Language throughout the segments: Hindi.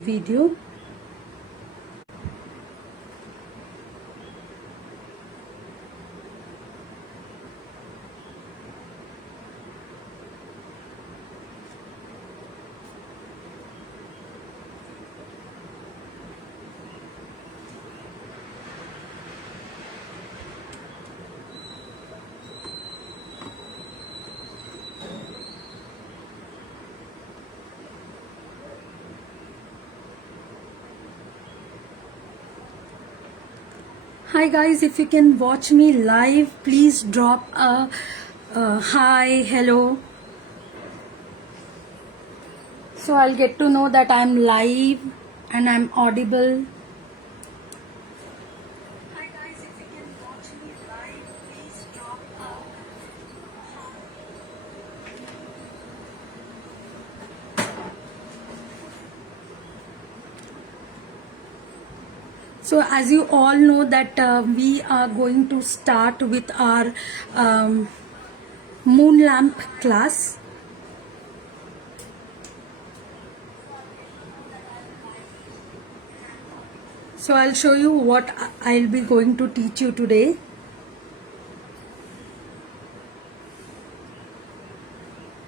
video. Hi guys, if you can watch me live, please drop a hi, hello. So I'll get to know that I'm live and I'm audible. Hi guys, if you can watch me live, please drop a So as you all know that we are going to start with our moon lamp class. So I'll show you what I'll be going to teach you today.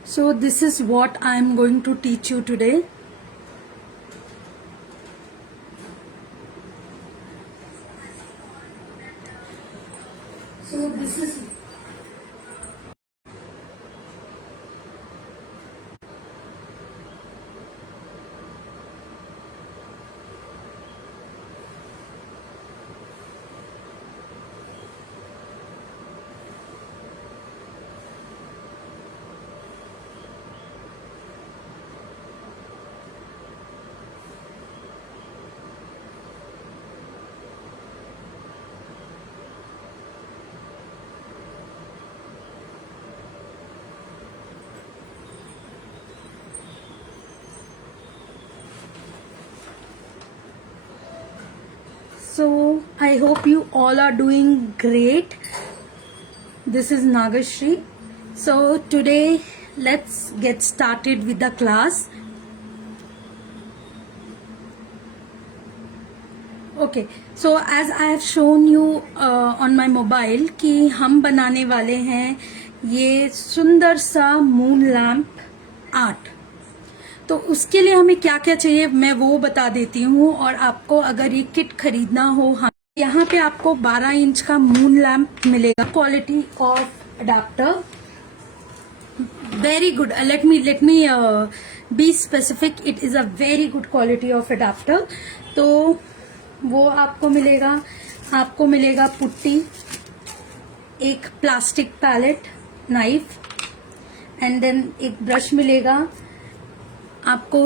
So this is what I'm going to teach you today. So this is So I hope you all are doing great. This is Nagashri. So today let's get started with the class. Okay, so as I have shown you on my mobile कि हम बनाने वाले हैं ये सुंदर सा मून लैम्प आर्ट. तो उसके लिए हमें क्या क्या चाहिए मैं वो बता देती हूँ. और आपको अगर ये किट खरीदना हो, हाँ, यहाँ पे आपको 12 इंच का मून लैम्प मिलेगा. Quality of adapter very good. Let me be specific. It is a very good quality of adapter. तो वो आपको मिलेगा. आपको मिलेगा पुट्टी, एक plastic palette, knife, and then एक ब्रश मिलेगा. आपको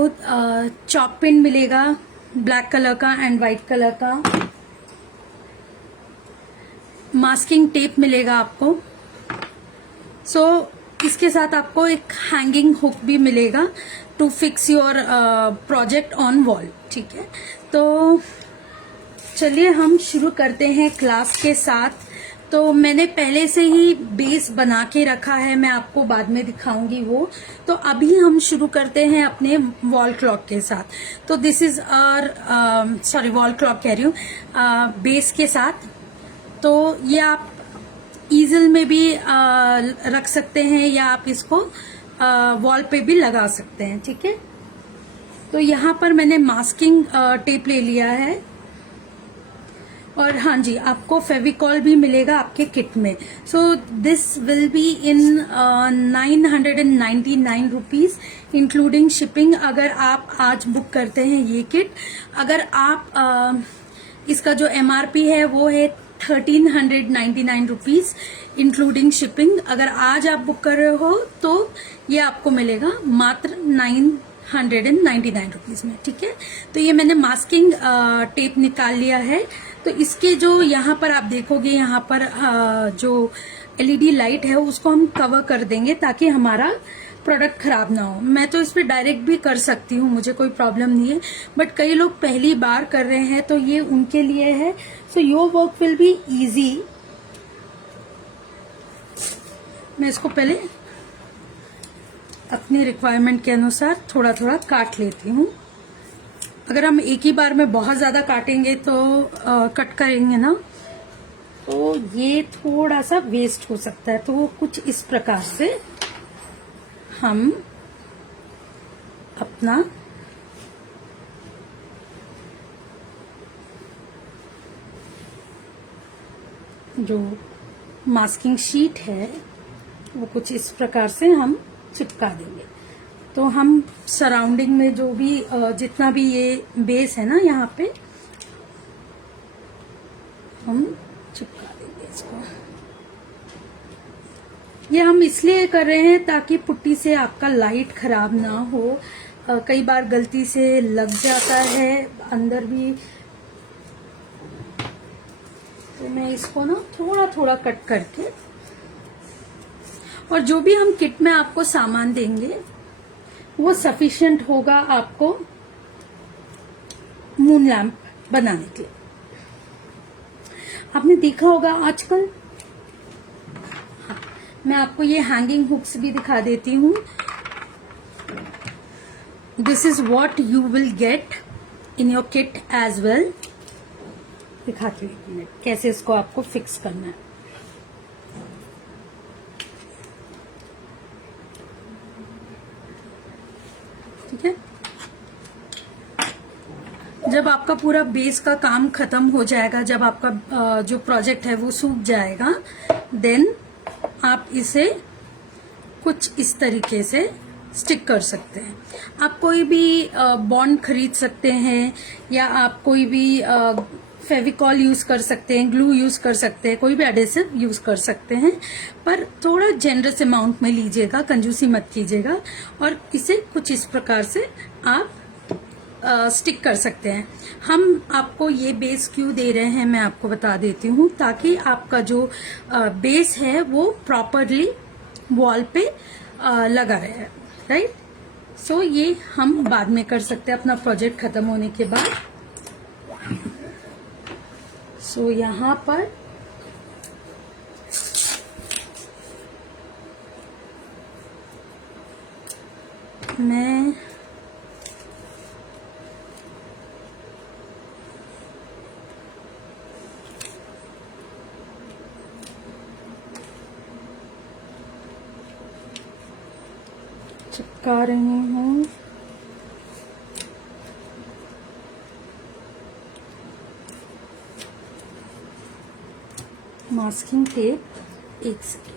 चॉप पिन मिलेगा ब्लैक कलर का एंड व्हाइट कलर का. मास्किंग टेप मिलेगा आपको. सो इसके साथ आपको एक हैंगिंग हुक भी मिलेगा to fix your project on wall. ठीक है, तो चलिए हम शुरू करते हैं क्लास के साथ. तो मैंने पहले से ही बेस बना के रखा है, मैं आपको बाद में दिखाऊंगी वो. तो अभी हम शुरू करते हैं अपने वॉल क्लॉक के साथ. तो this is our wall clock कह रही हूँ, बेस के साथ. तो ये आप ईजल में भी रख सकते हैं या आप इसको वॉल पे भी लगा सकते हैं. ठीक है, तो यहाँ पर मैंने मास्किंग टेप ले लिया है. और हाँ जी, आपको फेविकॉल भी मिलेगा आपके किट में. So this will be in 999 rupees including shipping. अगर आप आज बुक करते हैं ये किट, अगर आप इसका जो MRP है वो है 1399 रुपीज इंक्लूडिंग शिपिंग. अगर आज आप बुक कर रहे हो तो ये आपको मिलेगा मात्र 999 रुपीज में. ठीक है, तो ये मैंने मास्किंग टेप निकाल लिया है. तो इसके जो यहाँ पर आप देखोगे, यहाँ पर जो LED लाइट है उसको हम कवर कर देंगे ताकि हमारा प्रोडक्ट खराब ना हो. मैं तो इस पे डायरेक्ट भी कर सकती हूँ, मुझे कोई प्रॉब्लम नहीं है, बट कई लोग पहली बार कर रहे हैं तो ये उनके लिए है. So your work will be easy. मैं इसको पहले अपने रिक्वायरमेंट के अनुसार थोड़ा थोड़ा काट लेती हूँ. अगर हम एक ही बार में बहुत ज्यादा काटेंगे तो कट करेंगे ना, तो ये थोड़ा सा वेस्ट हो सकता है। तो कुछ इस प्रकार से हम अपना जो मास्किंग शीट है वो कुछ इस प्रकार से हम चिपका देंगे। तो हम सराउंडिंग में जो भी जितना भी ये बेस है ना, यहाँ पे हम चिपका देंगे इसको। ये हम इसलिए कर रहे हैं ताकि पुट्टी से आपका लाइट खराब ना हो। कई बार गलती से लग जाता है अंदर भी, तो मैं इसको ना थोड़ा थोड़ा कट करके, और जो भी हम किट में आपको सामान देंगे वो सफिशिएंट होगा आपको मून लैंप बनाने के लिए। आपने देखा होगा आजकल, हाँ, मैं आपको ये हैंगिंग हुक्स भी दिखा देती हूँ। This is what you will get in your kit as well. दिखाती हूँ एक मिनट कैसे इसको आपको फिक्स करना है। ठीक है, जब आपका पूरा बेस का काम खत्म हो जाएगा, जब आपका जो प्रोजेक्ट है वो सूख जाएगा, देन आप इसे कुछ इस तरीके से स्टिक कर सकते हैं। आप कोई भी बॉन्ड खरीद सकते हैं, या आप कोई भी फेविकॉल यूज कर सकते हैं, ग्लू यूज कर सकते हैं, कोई भी एडेसिव यूज कर सकते हैं, पर थोड़ा जेनरस अमाउंट में लीजिएगा, कंजूसी मत कीजिएगा। और इसे कुछ इस प्रकार से आप स्टिक कर सकते हैं। हम आपको ये बेस क्यों दे रहे हैं मैं आपको बता देती हूँ, ताकि आपका जो बेस है वो प्रॉपरली वॉल पे लगा रहे, राइट। सो ये हम बाद में कर सकते हैं अपना प्रोजेक्ट खत्म होने के बाद। सो यहाँ पर मैं चिपका रही हूँ। मास्किंग टेप, एक सेकेंड।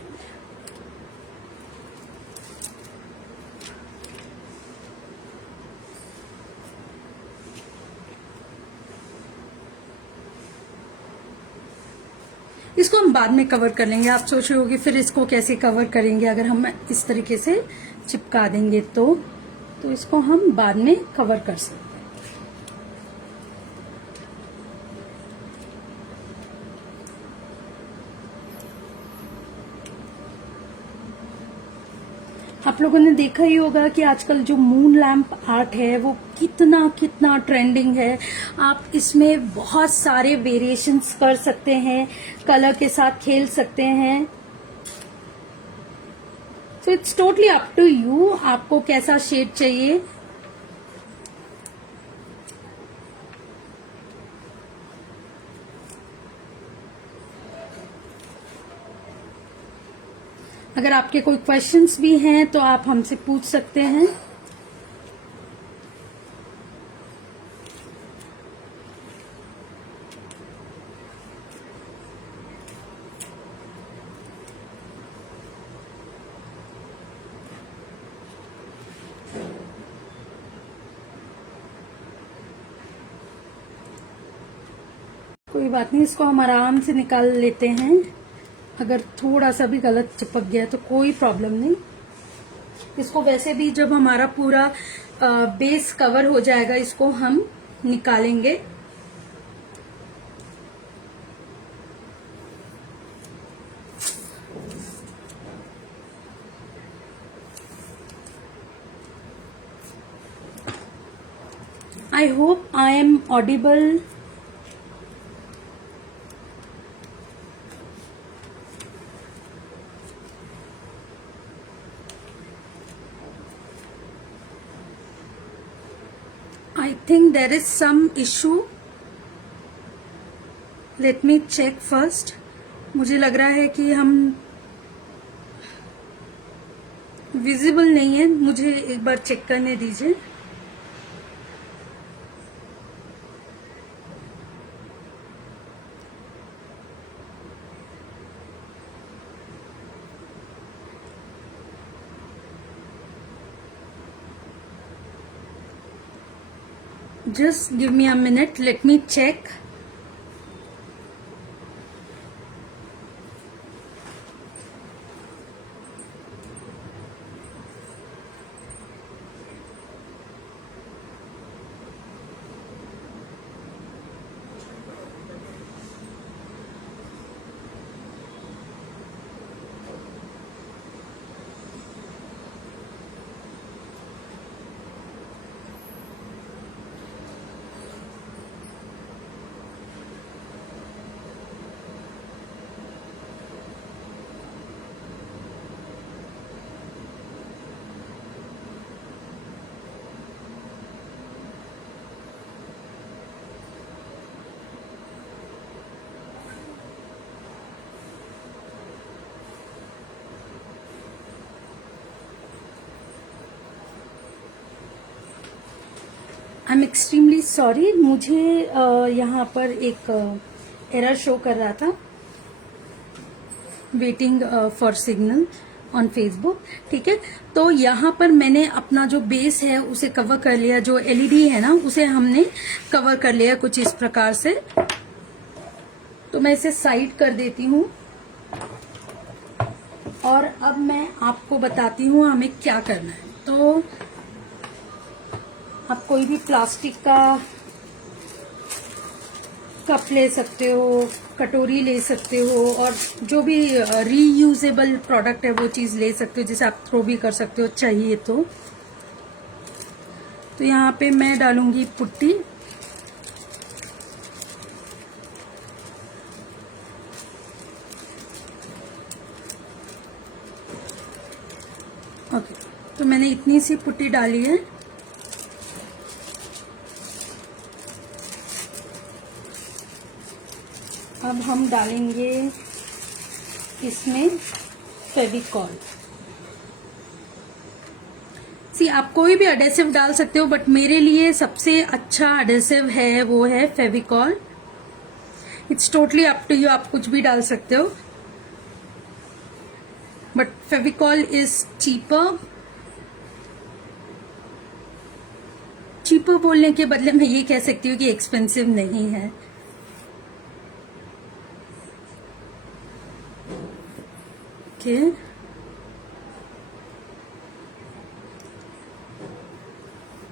इसको हम बाद में कवर कर लेंगे। आप सोच रहे होगे फिर इसको कैसे कवर करेंगे, अगर हम इस तरीके से चिपका देंगे तो इसको हम बाद में कवर कर सकते हैं। आप लोगों ने देखा ही होगा कि आजकल जो मून लैंप आर्ट है वो कितना कितना ट्रेंडिंग है। आप इसमें बहुत सारे वेरिएशंस कर सकते हैं, कलर के साथ खेल सकते हैं। So it's totally up to you, आपको कैसा शेड चाहिए। अगर आपके कोई क्वेश्चंस भी हैं तो आप हमसे पूछ सकते हैं। कोई बात नहीं, इसको हम आराम से निकाल लेते हैं। अगर थोड़ा सा भी गलत चिपक गया तो कोई प्रॉब्लम नहीं। इसको वैसे भी जब हमारा पूरा बेस कवर हो जाएगा इसको हम निकालेंगे। I hope I am audible. I think there is some issue. Let me check first. मुझे लग रहा है कि हम विजिबल नहीं है, मुझे एक बार चेक करने दीजिए. Just give me a minute, let me check. I am extremely sorry, मुझे यहाँ पर एक एरर शो कर रहा था, waiting for signal on Facebook. ठीक है, तो यहाँ पर मैंने अपना जो बेस है उसे कवर कर लिया, जो एलईडी है ना उसे हमने कवर कर लिया कुछ इस प्रकार से. तो मैं इसे साइड कर देती हूँ और अब मैं आपको बताती हूँ हमें क्या करना है. तो आप कोई भी प्लास्टिक का कप ले सकते हो, कटोरी ले सकते हो, और जो भी रीयूजेबल प्रोडक्ट है वो चीज ले सकते हो, जिसे आप थ्रो भी कर सकते हो चाहिए तो. यहाँ पे मैं डालूंगी पुट्टी. ओके, तो मैंने इतनी सी पुट्टी डाली है. अब हम डालेंगे इसमें फेविकॉल. आप कोई भी एडेसिव डाल सकते हो, बट मेरे लिए सबसे अच्छा एडेसिव है वो है Fevicol. It's totally up to you, आप कुछ भी डाल सकते हो, but Fevicol is cheaper. Cheaper बोलने के बदले मैं ये कह सकती हूँ कि एक्सपेंसिव नहीं है.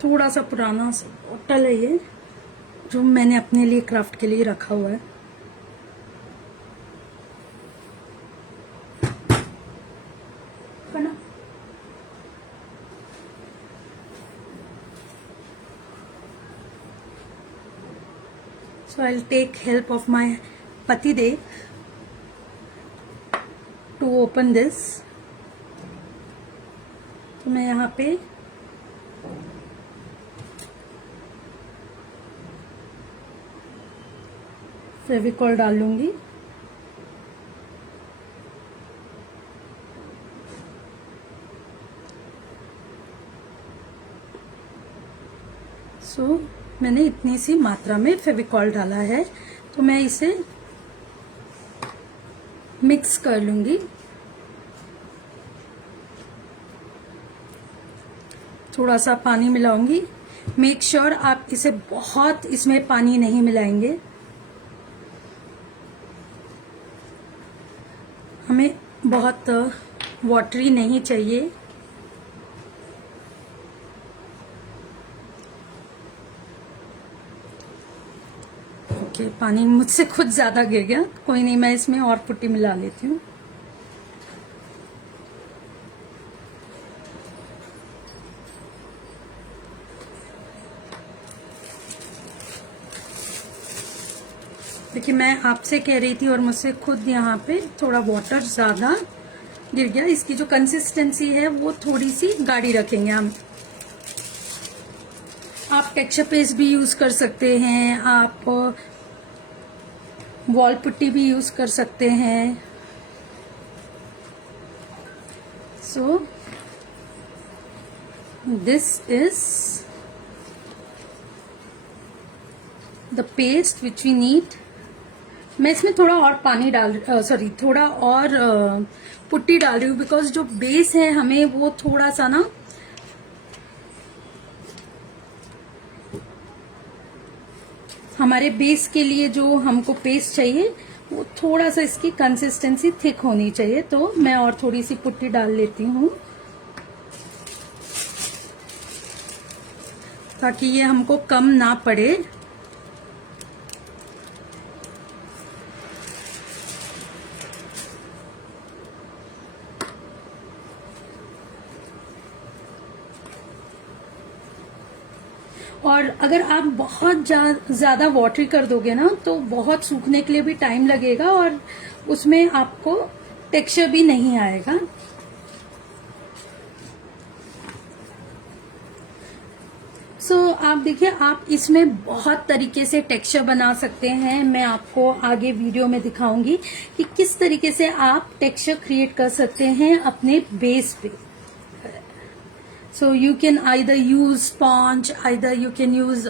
थोड़ा सा पुराना बॉटल है ये, जो मैंने अपने लिए क्राफ्ट के लिए रखा हुआ है. So I'll take help of my Pati Dev to open this. तो मैं यहाँ पे फेविकॉल डाल लूंगी. सो मैंने इतनी सी मात्रा में फेविकॉल डाला है, तो मैं इसे मिक्स कर लूंगी. थोड़ा सा पानी मिलाऊंगी. मेक श्योर आप इसे बहुत इसमें पानी नहीं मिलाएंगे. हमें बहुत वाटरी नहीं चाहिए. ओके, पानी मुझसे खुद ज्यादा गिर गया. कोई नहीं, मैं इसमें और पुट्टी मिला लेती हूँ. देखिए, मैं आपसे कह रही थी और मुझसे खुद यहाँ पे थोड़ा वाटर ज्यादा गिर गया. इसकी जो कंसिस्टेंसी है वो थोड़ी सी गाढ़ी रखेंगे हम. आप टेक्सचर पेस्ट भी यूज कर सकते हैं, आप वॉल पुट्टी भी यूज कर सकते हैं। So this is the paste which we need. मैं इसमें थोड़ा और पानी थोड़ा और पुट्टी डाल रही हूँ, बिकॉज जो बेस है हमें वो थोड़ा सा ना हमारे बेस के लिए जो हमको पेस्ट चाहिए वो थोड़ा सा इसकी कंसिस्टेंसी थिक होनी चाहिए, तो मैं और थोड़ी सी पुट्टी डाल लेती हूँ ताकि ये हमको कम ना पड़े। और अगर आप बहुत ज्यादा वाटरी कर दोगे ना तो बहुत सूखने के लिए भी टाइम लगेगा और उसमें आपको टेक्सचर भी नहीं आएगा। आप देखिए, आप इसमें बहुत तरीके से टेक्सचर बना सकते हैं। मैं आपको आगे वीडियो में दिखाऊंगी कि किस तरीके से आप टेक्सचर क्रिएट कर सकते हैं अपने बेस पे। So you can either use sponge, either you can use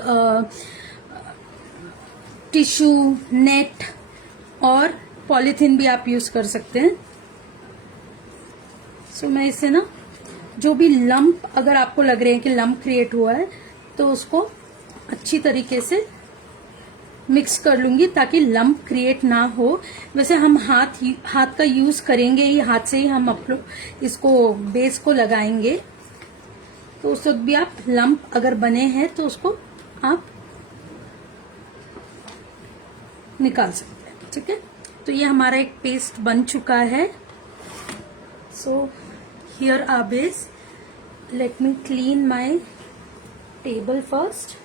tissue, net और पॉलीथीन भी आप यूज कर सकते हैं। So मैं इसे ना जो भी लंप अगर आपको लग रहे हैं कि लंप क्रिएट हुआ है तो उसको अच्छी तरीके से मिक्स कर लूंगी ताकि लंप क्रिएट ना हो। वैसे हम हाथ का यूज करेंगे ही, हाथ से ही हम इसको बेस को लगाएंगे, तो उस वक्त भी आप लंप अगर बने हैं तो उसको आप निकाल सकते हैं। ठीक है, तो ये हमारा एक पेस्ट बन चुका है। So here are base. Let me clean my table first.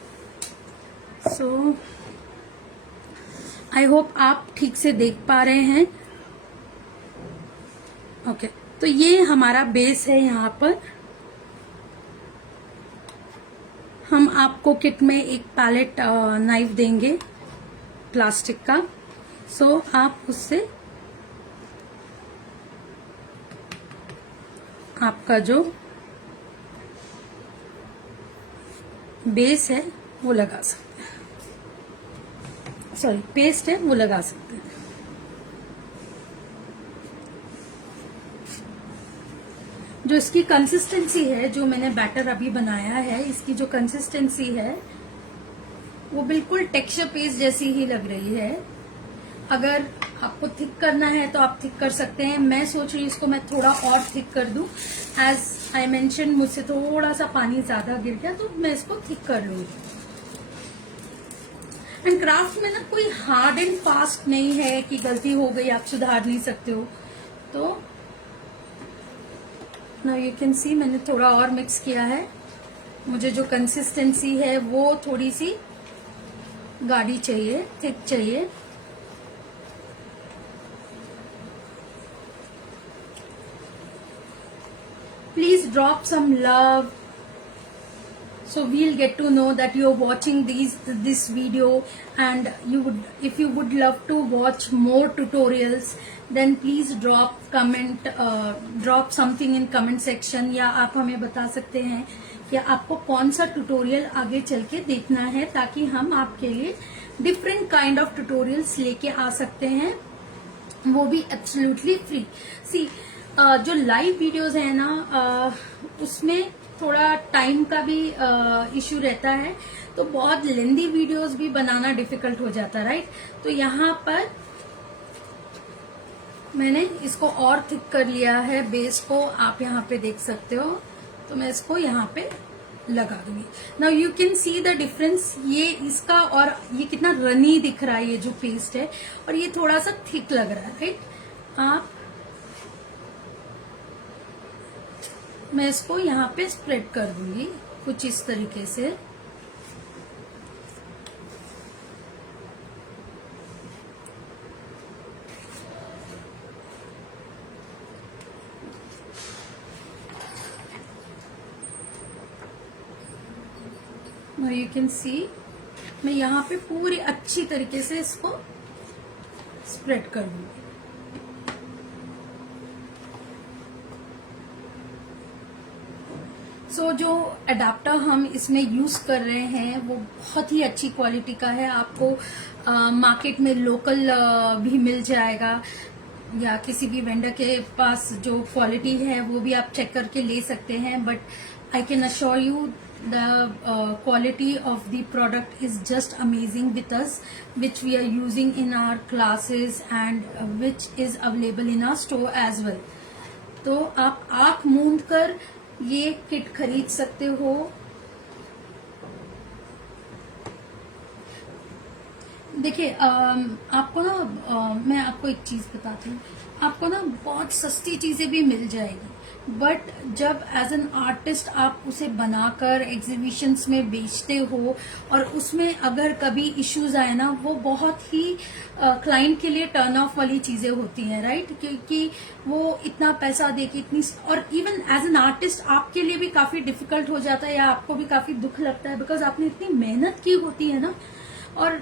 So I hope आप ठीक से देख पा रहे हैं। ओके, तो ये हमारा बेस है। यहाँ पर हम आपको किट में एक पैलेट नाइफ देंगे प्लास्टिक का। सो आप उससे आपका जो बेस है वो लगा सकते हैं, सॉरी पेस्ट है वो लगा सकते हैं। जो इसकी कंसिस्टेंसी है, जो मैंने बैटर अभी बनाया है, इसकी जो कंसिस्टेंसी है वो बिल्कुल टेक्सचर पेस्ट जैसी ही लग रही है। अगर आपको थिक करना है तो आप थिक कर सकते हैं। मैं सोच रही हूँ इसको मैं थोड़ा और थिक कर दूं। एज आई मेंशन, मुझसे थोड़ा सा पानी ज्यादा गिर गया तो मैं इसको थिक कर लूंगी। एंड क्राफ्ट में ना कोई हार्ड एंड फास्ट नहीं है कि गलती हो गई आप सुधार नहीं सकते हो। तो नाउ यू कैन सी मैंने थोड़ा और मिक्स किया है। मुझे जो कंसिस्टेंसी है वो थोड़ी सी गाढ़ी चाहिए, थिक चाहिए। Please drop some love so we'll get to know that you're watching this video, and if you would love to watch more tutorials then please drop something in comment section, या आप हमें बता सकते हैं कि आपको कौन सा ट्यूटोरियल आगे चल के देखना है, ताकि हम आपके लिए डिफरेंट काइंड ऑफ ट्यूटोरियल्स लेके आ सकते हैं, वो भी एब्सोल्युटली फ्री। सी जो लाइव वीडियोस है ना, उसमें थोड़ा टाइम का भी इश्यू रहता है, तो बहुत लेंदी वीडियोस भी बनाना डिफिकल्ट हो जाता है, राइट। तो यहाँ पर मैंने इसको और थिक कर लिया है बेस को, आप यहाँ पे देख सकते हो। तो मैं इसको यहाँ पे लगा दूंगी। Now you can see the difference. ये इसका और ये कितना रनी दिख रहा है, ये जो पेस्ट है, और ये थोड़ा सा थिक लग रहा है, राइट। मैं इसको यहाँ पे स्प्रेड कर दूंगी कुछ इस तरीके से। नाउ यू कैन सी मैं यहाँ पे पूरी अच्छी तरीके से इसको स्प्रेड कर दूंगी। सो जो अडाप्टर हम इसमें यूज कर रहे हैं वो बहुत ही अच्छी क्वालिटी का है। आपको मार्केट में लोकल भी मिल जाएगा, या किसी भी वेंडर के पास जो क्वालिटी है वो भी आप चेक करके ले सकते हैं। But I can assure you the quality of the product is just amazing with us, which we are using in our classes and which is available in our store as well. तो आप आंख मूंद कर ये किट खरीद सकते हो। देखिए आपको ना मैं आपको एक चीज बताती हूँ, आपको ना बहुत सस्ती चीजें भी मिल जाएगी, बट जब एज एन आर्टिस्ट आप उसे बनाकर एग्जीबिशंस में बेचते हो और उसमें अगर कभी इश्यूज आए ना, वो बहुत ही क्लाइंट के लिए टर्न ऑफ वाली चीजें होती हैं, राइट? क्योंकि वो इतना पैसा दे के इतनी, और इवन एज एन आर्टिस्ट आपके लिए भी काफी डिफिकल्ट हो जाता है, या आपको भी काफी दुख लगता है, बिकॉज आपने इतनी मेहनत की होती है ना। और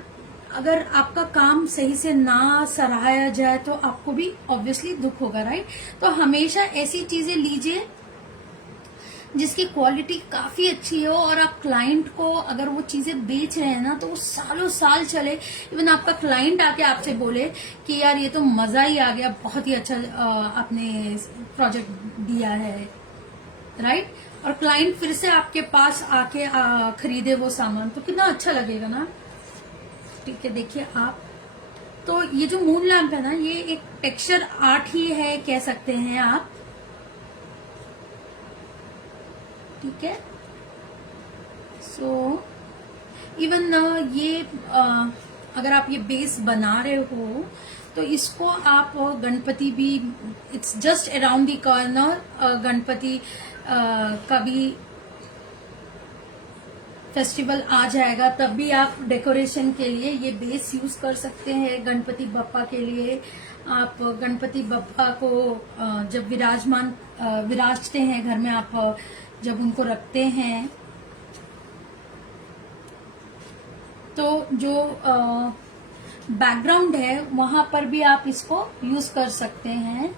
अगर आपका काम सही से ना सराहाया जाए तो आपको भी ऑब्वियसली दुख होगा, राइट? तो हमेशा ऐसी चीजें लीजिए जिसकी क्वालिटी काफी अच्छी हो, और आप क्लाइंट को अगर वो चीजें बेच रहे हैं ना तो वो सालों साल चले। इवन आपका क्लाइंट आके आपसे बोले कि यार ये तो मजा ही आ गया, बहुत ही अच्छा आपने प्रोजेक्ट दिया है, राइट? और क्लाइंट फिर से आपके पास आके खरीदे वो सामान, तो कितना अच्छा लगेगा ना। ठीक है, देखिए आप, तो ये जो मून लैम्प है ना, ये एक टेक्सचर आर्ट ही है कह सकते हैं आप। ठीक है, सो इवन ये अगर आप ये बेस बना रहे हो तो इसको आप गणपति भी, it's just around the corner, Ganpati का भी फेस्टिवल आ जाएगा, तब भी आप डेकोरेशन के लिए ये बेस यूज कर सकते हैं। गणपति बप्पा के लिए आप गणपति बप्पा को जब विराजते हैं घर में, आप जब उनको रखते हैं तो जो बैकग्राउंड है वहां पर भी आप इसको यूज कर सकते हैं।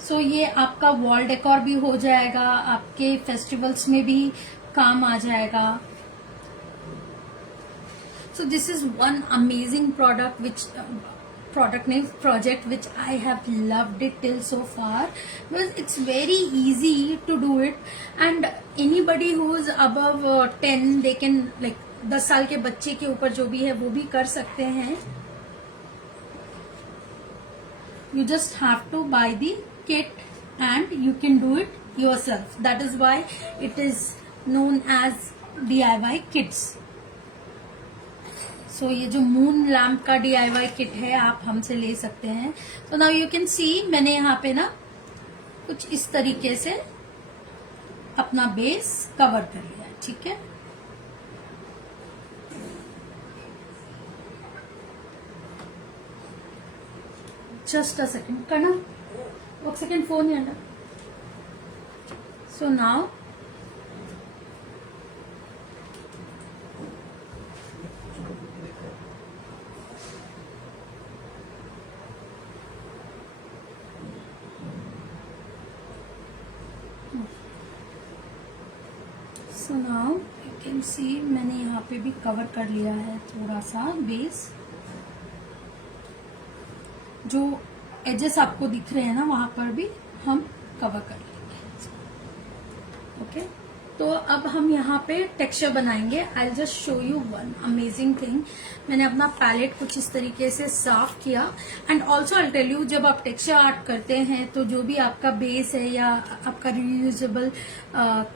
सो ये आपका वॉल डेकोर भी हो जाएगा, आपके फेस्टिवल्स में भी काम आ जाएगा। सो this is one amazing project which I have loved it till so far, because it's very easy to do it, and anybody who is above 10 they can, like 10 साल के बच्चे के ऊपर जो भी है वो भी कर सकते हैं। You just have to buy the kit and you can do it yourself. That is why it is known as DIY kits. So ये जो मून लैम्प का DIY किट है आप हमसे ले सकते हैं। तो नाउ यू कैन सी मैंने यहाँ पे ना कुछ इस तरीके से अपना बेस कवर कर लिया है। ठीक है, जस्ट अ सेकेंड करना, एक सेकेंड फोन है ना। So now you can see मैंने यहाँ पे भी कवर कर लिया है थोड़ा सा बेस। जो एजेस आपको दिख रहे हैं ना वहां पर भी हम कवर कर लेंगे। ओके, तो अब हम यहाँ पे टेक्सचर बनाएंगे। I just show you one amazing thing. मैंने अपना पैलेट कुछ इस तरीके से साफ किया, and also I tell you, जब आप टेक्सचर आर्ट करते हैं तो जो भी आपका बेस है या आपका रियूजेबल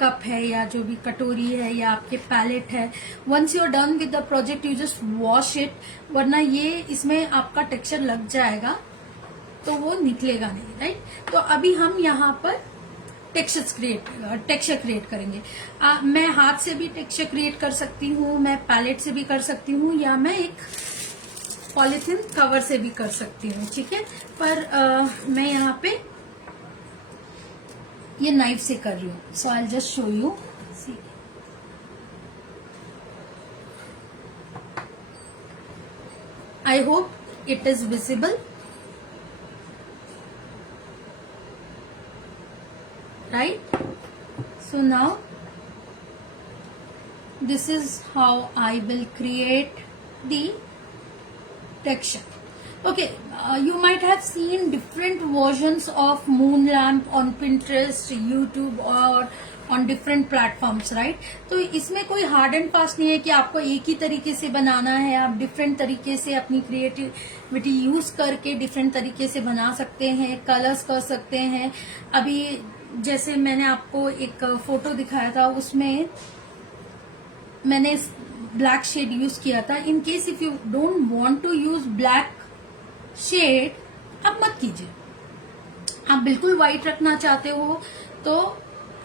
कप है या जो भी कटोरी है या आपके पैलेट है, once you are done with the project you just wash it, वरना ये इसमें आपका टेक्सचर लग जाएगा तो वो निकलेगा नहीं, राइट? तो अभी हम यहाँ पर टेक्सचर क्रिएट करेंगे। मैं हाथ से भी टेक्सचर क्रिएट कर सकती हूँ, मैं पैलेट से भी कर सकती हूँ, या मैं एक पॉलिथीन कवर से भी कर सकती हूँ। ठीक है, पर मैं यहाँ पे ये नाइफ से कर रही हूँ. So I just show you. See, I hope it is visible. Right? So now this is how I will create the texture. Okay, you might have seen different versions of moon lamp on Pinterest, YouTube or on different platforms, right? तो इसमें कोई हार्ड एंड फास्ट नहीं है कि आपको एक ही तरीके से बनाना है. आप डिफरेंट तरीके से अपनी क्रिएटिविटी यूज करके डिफरेंट तरीके से बना सकते हैं, कलर्स कर सकते हैं. अभी जैसे मैंने आपको एक फोटो दिखाया था, उसमें मैंने ब्लैक शेड यूज किया था. In case if you don't want to use black shade, आप मत कीजिए. आप बिल्कुल व्हाइट रखना चाहते हो तो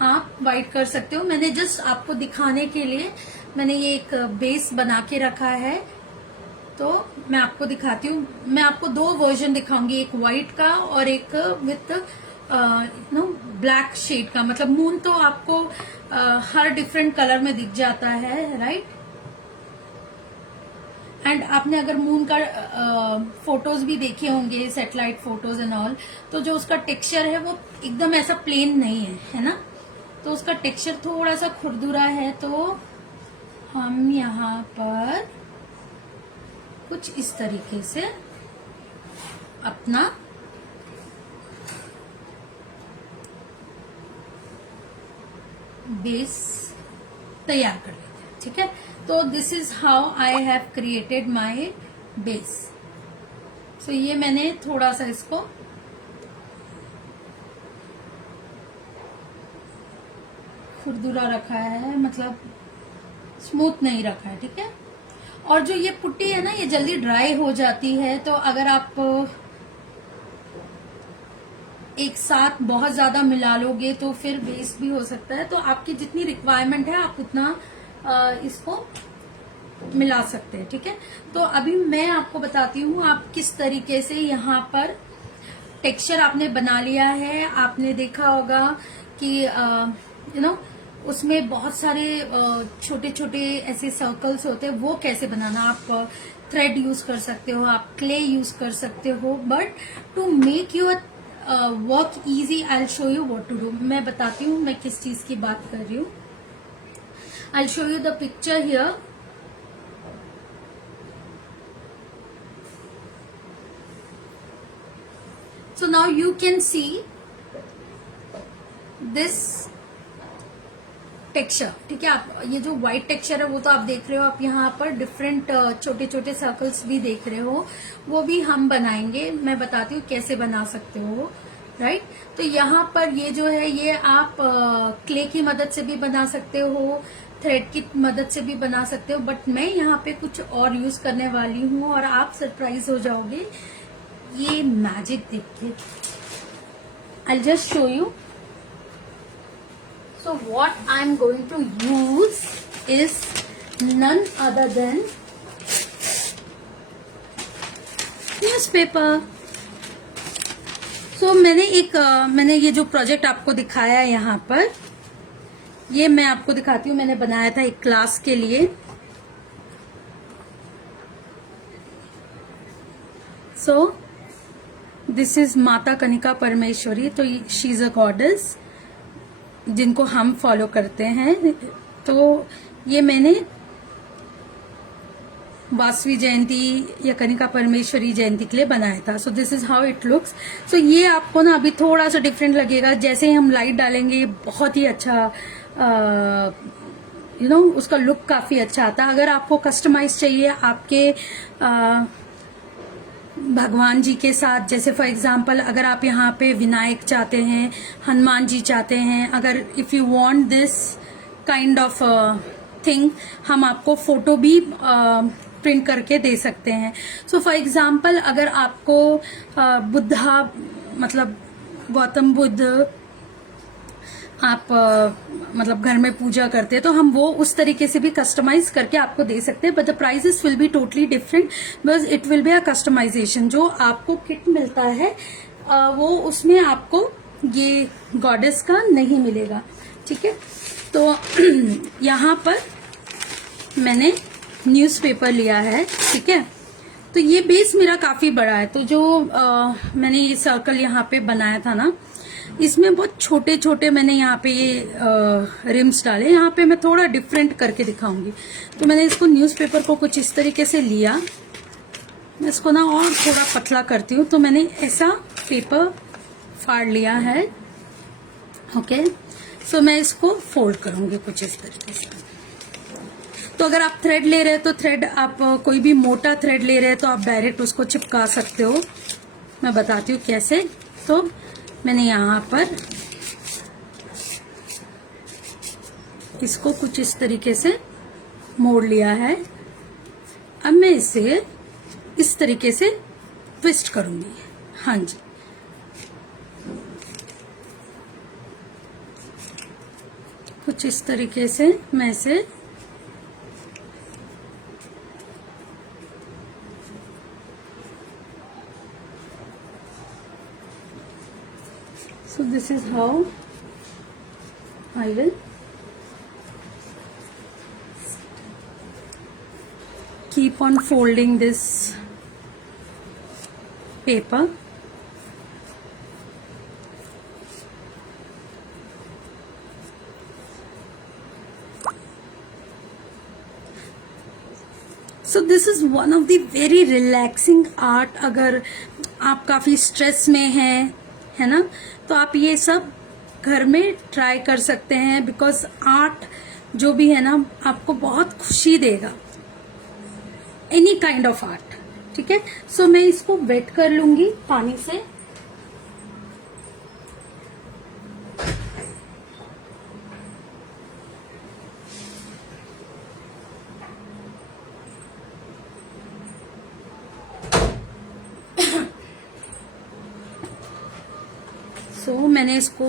आप व्हाइट कर सकते हो. मैंने जस्ट आपको दिखाने के लिए मैंने ये एक बेस बना के रखा है, तो मैं आपको दिखाती हूँ. मैं आपको दो वर्जन दिखाऊंगी, एक व्हाइट का और एक विथ ब्लैक शेड का. मतलब मून तो आपको हर डिफरेंट कलर में दिख जाता है, राइट? एंड आपने अगर मून का फोटोज भी देखे होंगे, सैटेलाइट फोटोज एंड ऑल, तो जो उसका टेक्सचर है वो एकदम ऐसा प्लेन नहीं है ना? तो उसका टेक्सचर थोड़ा सा खुरदुरा है. तो हम यहाँ पर कुछ इस तरीके से अपना बेस तैयार कर लेते हैं. ठीक है, तो this is how I have created my base. So ये मैंने थोड़ा सा इसको खुरदुरा रखा है, मतलब स्मूथ नहीं रखा है. ठीक है, और जो ये पुट्टी है ना, ये जल्दी ड्राई हो जाती है. तो अगर आप एक साथ बहुत ज्यादा मिला लोगे तो फिर वेस्ट भी हो सकता है. तो आपकी जितनी रिक्वायरमेंट है आप उतना इसको मिला सकते हैं. ठीक है, तो अभी मैं आपको बताती हूँ आप किस तरीके से यहाँ पर टेक्सचर आपने बना लिया है. आपने देखा होगा कि उसमें बहुत सारे छोटे छोटे ऐसे सर्कल्स होते हैं, वो कैसे बनाना. आप थ्रेड यूज कर सकते हो, आप क्ले यूज कर सकते हो, but to make your work easy I will show you what to do. मैं बताती हूँ मैं किस चीज की बात कर रही हूँ. आई will show you the picture here. So now you can see this texture. ठीक है, आप ये जो व्हाइट टेक्सचर है वो तो आप देख रहे हो. आप यहाँ पर डिफरेंट छोटे छोटे सर्कल्स भी देख रहे हो, वो भी हम बनाएंगे. मैं बताती हूँ कैसे बना सकते हो, राइट? तो यहाँ पर ये जो है ये आप क्ले की मदद से भी बना सकते हो, थ्रेड की मदद से भी बना सकते हो, बट मैं यहाँ पे कुछ और यूज करने वाली हूँ और आप सरप्राइज हो जाओगे ये मैजिक देख के. आई just show you. So what I'm going to use is none other than newspaper. So मैंने ये जो प्रोजेक्ट आपको दिखाया है यहाँ पर, ये मैं आपको दिखाती हूँ. मैंने बनाया था एक क्लास के लिए. So this is माता कनिका परमेश्वरी. तो शी इज अ गॉडेस जिनको हम फॉलो करते हैं. तो ये मैंने वासवी जयंती या कनिका परमेश्वरी जयंती के लिए बनाया था. So this is how it looks. So ये आपको ना अभी थोड़ा सा डिफरेंट लगेगा. जैसे ही हम लाइट डालेंगे ये बहुत ही अच्छा उसका लुक काफी अच्छा आता है. अगर आपको कस्टमाइज चाहिए आपके भगवान जी के साथ, जैसे फॉर एग्जाम्पल अगर आप यहाँ पे विनायक चाहते हैं, हनुमान जी चाहते हैं, अगर if you want this kind of thing, हम आपको फोटो भी प्रिंट करके दे सकते हैं. सो फॉर एग्जाम्पल अगर आपको बुद्धा मतलब गौतम बुद्ध आप मतलब घर में पूजा करते हैं तो हम वो उस तरीके से भी कस्टमाइज करके आपको दे सकते हैं. But the prices will be totally different because it will be a customisation. जो आपको किट मिलता है वो उसमें आपको ये गॉडेस का नहीं मिलेगा, ठीक है। तो यहाँ पर मैंने न्यूज़पेपर लिया है, ठीक है। तो ये बेस मेरा काफी बड़ा है, तो जो मैंने ये सर्कल यहाँ पे बनाया था ना, इसमें बहुत छोटे छोटे मैंने यहाँ पे ये रिम्स डाले। यहाँ पे मैं थोड़ा डिफरेंट करके दिखाऊंगी। तो मैंने इसको न्यूज़पेपर को कुछ इस तरीके से लिया, मैं इसको ना और थोड़ा पतला करती हूँ। तो मैंने ऐसा पेपर फाड़ लिया है, ओके। सो मैं इसको फोल्ड करूंगी कुछ इस तरीके से। तो अगर आप थ्रेड ले रहे हैं तो थ्रेड, आप कोई भी मोटा थ्रेड ले रहे हैं तो आप डायरेक्ट उसको चिपका सकते हो। मैं बताती हूँ कैसे। तो मैंने यहाँ पर इसको कुछ इस तरीके से मोड़ लिया है। अब मैं इसे इस तरीके से ट्विस्ट करूंगी। हाँ जी, कुछ इस तरीके से मैं इसे so this is how I will keep on folding this paper. So this is one of the very relaxing art. अगर आप काफी स्ट्रेस में हैं, है ना, तो आप ये सब घर में ट्राई कर सकते हैं। बिकॉज आर्ट जो भी है ना, आपको बहुत खुशी देगा। एनी काइंड ऑफ आर्ट, ठीक है। सो मैं इसको वेट कर लूंगी पानी से। सो मैंने इसको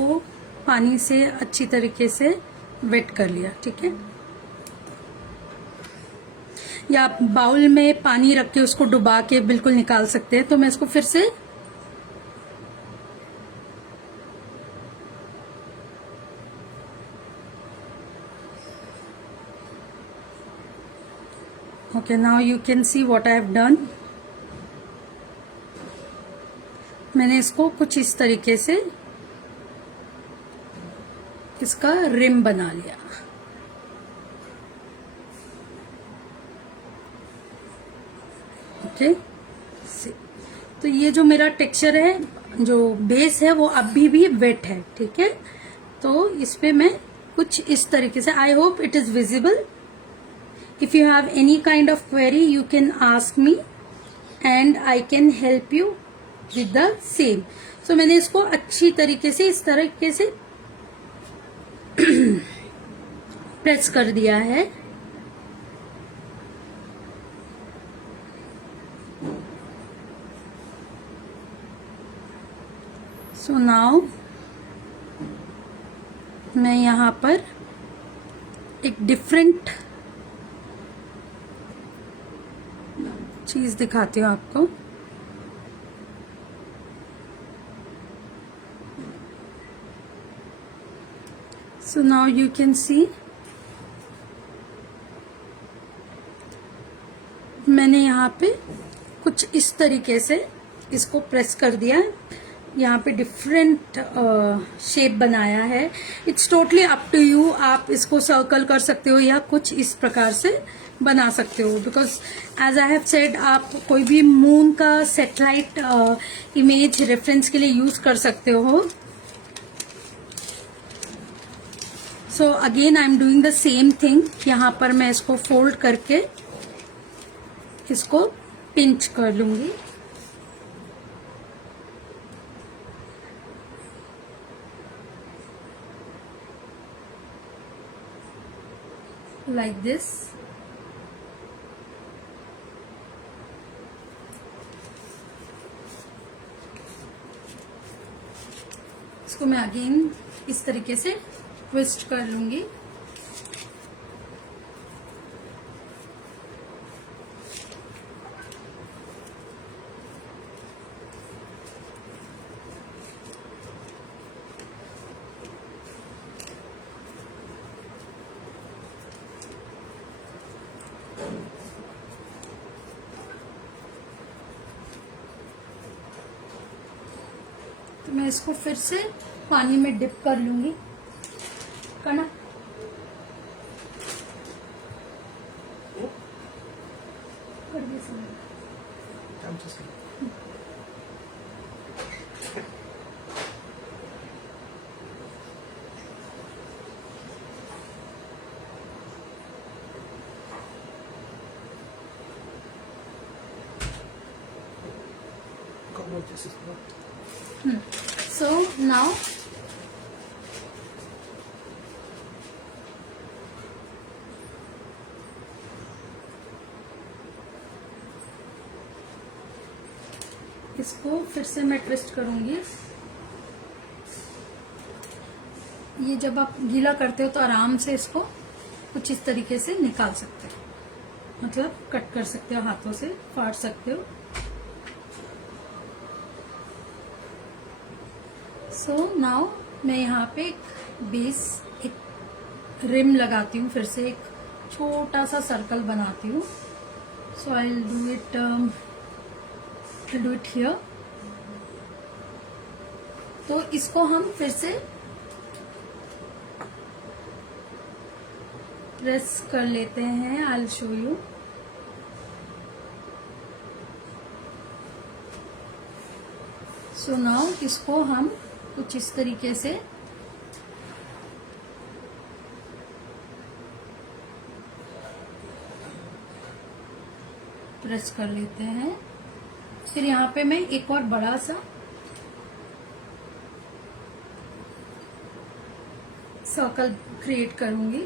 पानी से अच्छी तरीके से वेट कर लिया, ठीक है। या आप बाउल में पानी रख के उसको डुबा के बिल्कुल निकाल सकते हैं। तो मैं इसको फिर से okay, now you can see what I have done. मैंने इसको कुछ इस तरीके से इसका रिम बना लिया। ओके, तो ये जो मेरा टेक्सचर है, जो बेस है, वो अभी भी वेट है, ठीक है। तो इस पे मैं कुछ इस तरीके से, I hope it is visible. If you have any kind of query you can ask me and I can help you with the same. So मैंने इसको अच्छी तरीके से इस तरीके से प्रेस कर दिया है। सो नाउ मैं यहाँ पर एक डिफरेंट चीज दिखाती हूँ आपको। So now you can see मैंने यहाँ पे कुछ इस तरीके से इसको प्रेस कर दिया। यहाँ पे डिफरेंट शेप बनाया है। It's totally up to you. आप इसको सर्कल कर सकते हो या कुछ इस प्रकार से बना सकते हो। Because as I have said, आप कोई भी मून का सैटेलाइट इमेज रेफरेंस के लिए यूज कर सकते हो। So again I am doing the same thing. यहाँ पर मैं इसको फोल्ड करके इसको पिंच कर लूंगी। Like this. इसको मैं अगेन इस तरीके से ट्विस्ट कर लूंगी। इसको फिर से पानी में डिप कर लूंगी। करना कर दिया सब। So now इसको फिर से मैं ट्विस्ट करूंगी। ये जब आप गीला करते हो तो आराम से इसको कुछ इस तरीके से निकाल सकते हो, मतलब कट कर सकते हो, हाथों से फाड़ सकते हो। सो नाउ मैं यहाँ पे एक बेस, एक रिम लगाती हूँ, फिर से एक छोटा सा सर्कल बनाती हूँ। So I will do it here. तो इसको हम फिर से प्रेस कर लेते हैं। I will show you. So now इसको हम कुछ इस तरीके से प्रेस कर लेते हैं। फिर यहाँ पे मैं एक और बड़ा सा सर्कल क्रिएट करूंगी।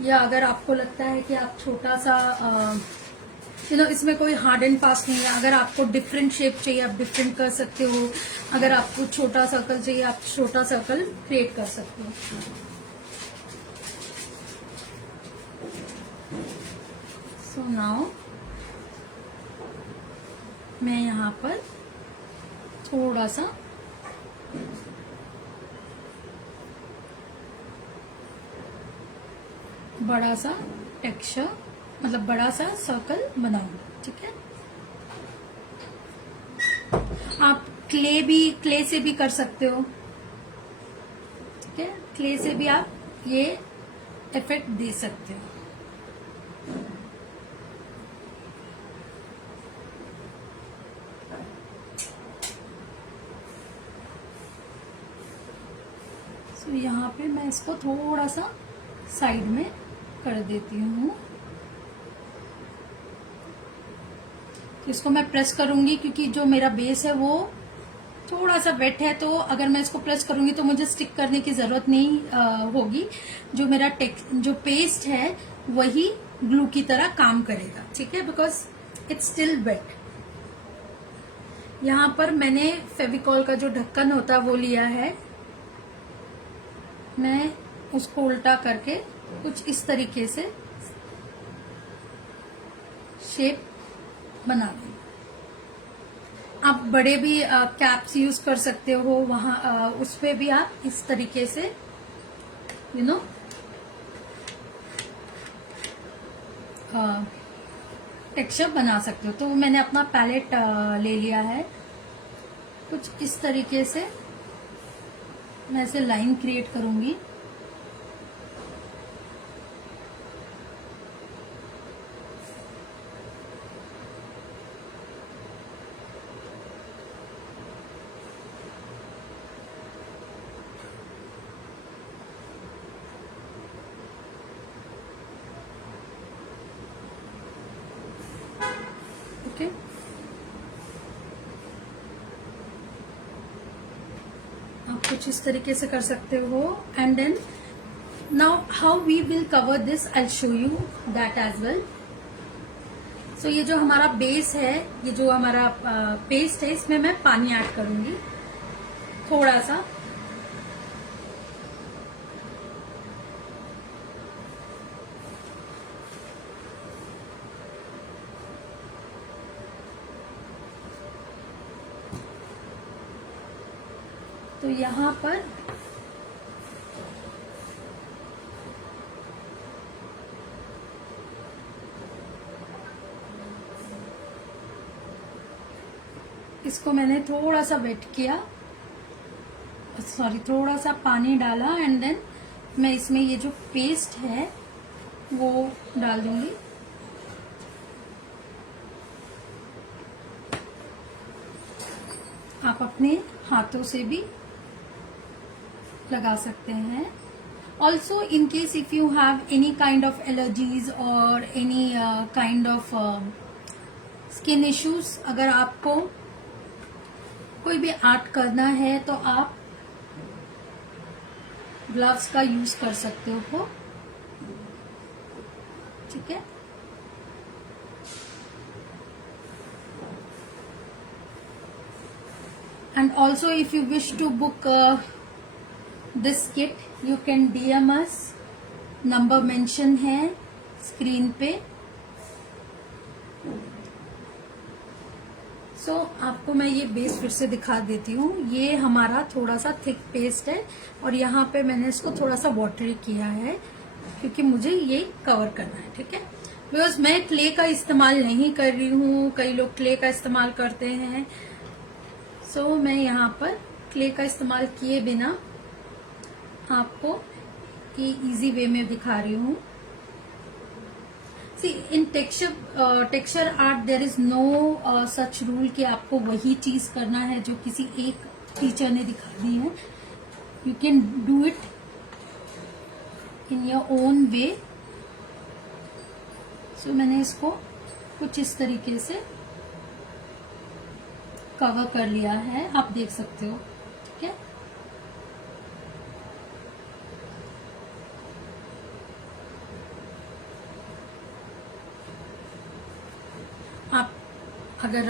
या अगर आपको लगता है कि आप छोटा सा इसमें कोई हार्ड एंड फास्ट नहीं है, अगर आपको डिफरेंट शेप चाहिए आप डिफरेंट कर सकते हो। अगर आपको छोटा सर्कल चाहिए आप छोटा सर्कल क्रिएट कर सकते हो। सो नाउ मैं यहाँ पर थोड़ा सा बड़ा सा टेक्सचर, मतलब बड़ा सा सर्कल बनाऊंगी। ठीक है, आप क्ले से भी कर सकते हो। ठीक है, क्ले से भी आप ये इफेक्ट दे सकते हो। तो यहाँ पे मैं इसको थोड़ा सा साइड में कर देती हूँ। तो इसको मैं प्रेस करूंगी क्योंकि जो मेरा बेस है वो थोड़ा सा वेट है, तो अगर मैं इसको प्रेस करूंगी तो मुझे स्टिक करने की जरूरत नहीं होगी। जो मेरा जो पेस्ट है वही ग्लू की तरह काम करेगा। ठीक है, बिकॉज इट्स स्टिल वेट। यहाँ पर मैंने फेविकॉल का जो ढक्कन होता है वो लिया है। मैं उसको उल्टा करके कुछ इस तरीके से शेप बना दें। आप बड़े भी कैप्स यूज कर सकते हो, वहां उस पे भी आप इस तरीके से टेक्सचर बना सकते हो। तो मैंने अपना पैलेट ले लिया है। कुछ इस तरीके से मैं ऐसे लाइन क्रिएट करूंगी। ओके, आप कुछ इस तरीके से कर सकते हो। And then now how we will cover this, I show you that as well. So ये जो हमारा बेस है, ये जो हमारा पेस्ट है, इसमें मैं पानी ऐड करूंगी थोड़ा सा। तो यहाँ पर इसको मैंने थोड़ा सा वेट किया, सॉरी थोड़ा सा पानी डाला, एंड देन मैं इसमें ये जो पेस्ट है वो डाल दूंगी। आप अपने हाथों से भी लगा सकते हैं। Also in case if you have any kind of allergies और any kind of skin issues, अगर आपको कोई भी आर्ट करना है तो आप ग्लव्स का यूज कर सकते हो, ठीक है। And also if you wish to book this kit, you can DM us, number mention है स्क्रीन पे। सो आपको मैं ये बेस फिर से दिखा देती हूँ। ये हमारा थोड़ा सा थिक पेस्ट है और यहाँ पे मैंने इसको थोड़ा सा वाटरी किया है क्योंकि मुझे ये कवर करना है, ठीक है। बिकॉज मैं क्ले का इस्तेमाल नहीं कर रही हूँ, कई लोग क्ले का इस्तेमाल करते हैं। सो मैं यहाँ पर क्ले का इस्तेमाल किए बिना आपको ये इजी वे में दिखा रही हूँ। See in texture art there is no such rule कि आपको वही चीज करना है जो किसी एक टीचर ने दिखा दी है। You can do it in your own way. So मैंने इसको कुछ इस तरीके से कवर कर लिया है, आप देख सकते हो, ठीक है। आप अगर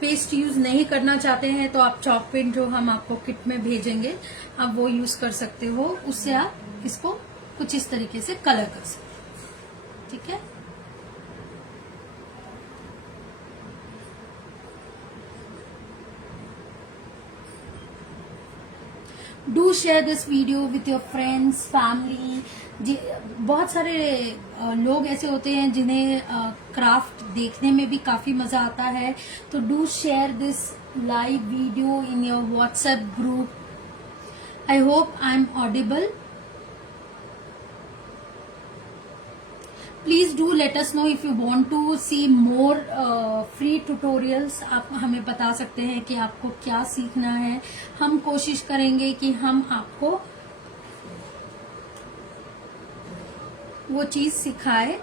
पेस्ट यूज नहीं करना चाहते हैं तो आप चॉक पेंट जो हम आपको किट में भेजेंगे आप वो यूज कर सकते हो। उससे आप इसको कुछ इस तरीके से कलर कर सकते हो, ठीक है। Do share this video with your friends, family. बहुत सारे लोग ऐसे होते हैं जिन्हें क्राफ्ट देखने में भी काफी मजा आता है, तो do share this live video in your WhatsApp group. I hope I am audible. Please do let us know if you want to see more free tutorials. आप हमें बता सकते हैं कि आपको क्या सीखना है। हम कोशिश करेंगे कि हम आपको वो चीज सिखाए।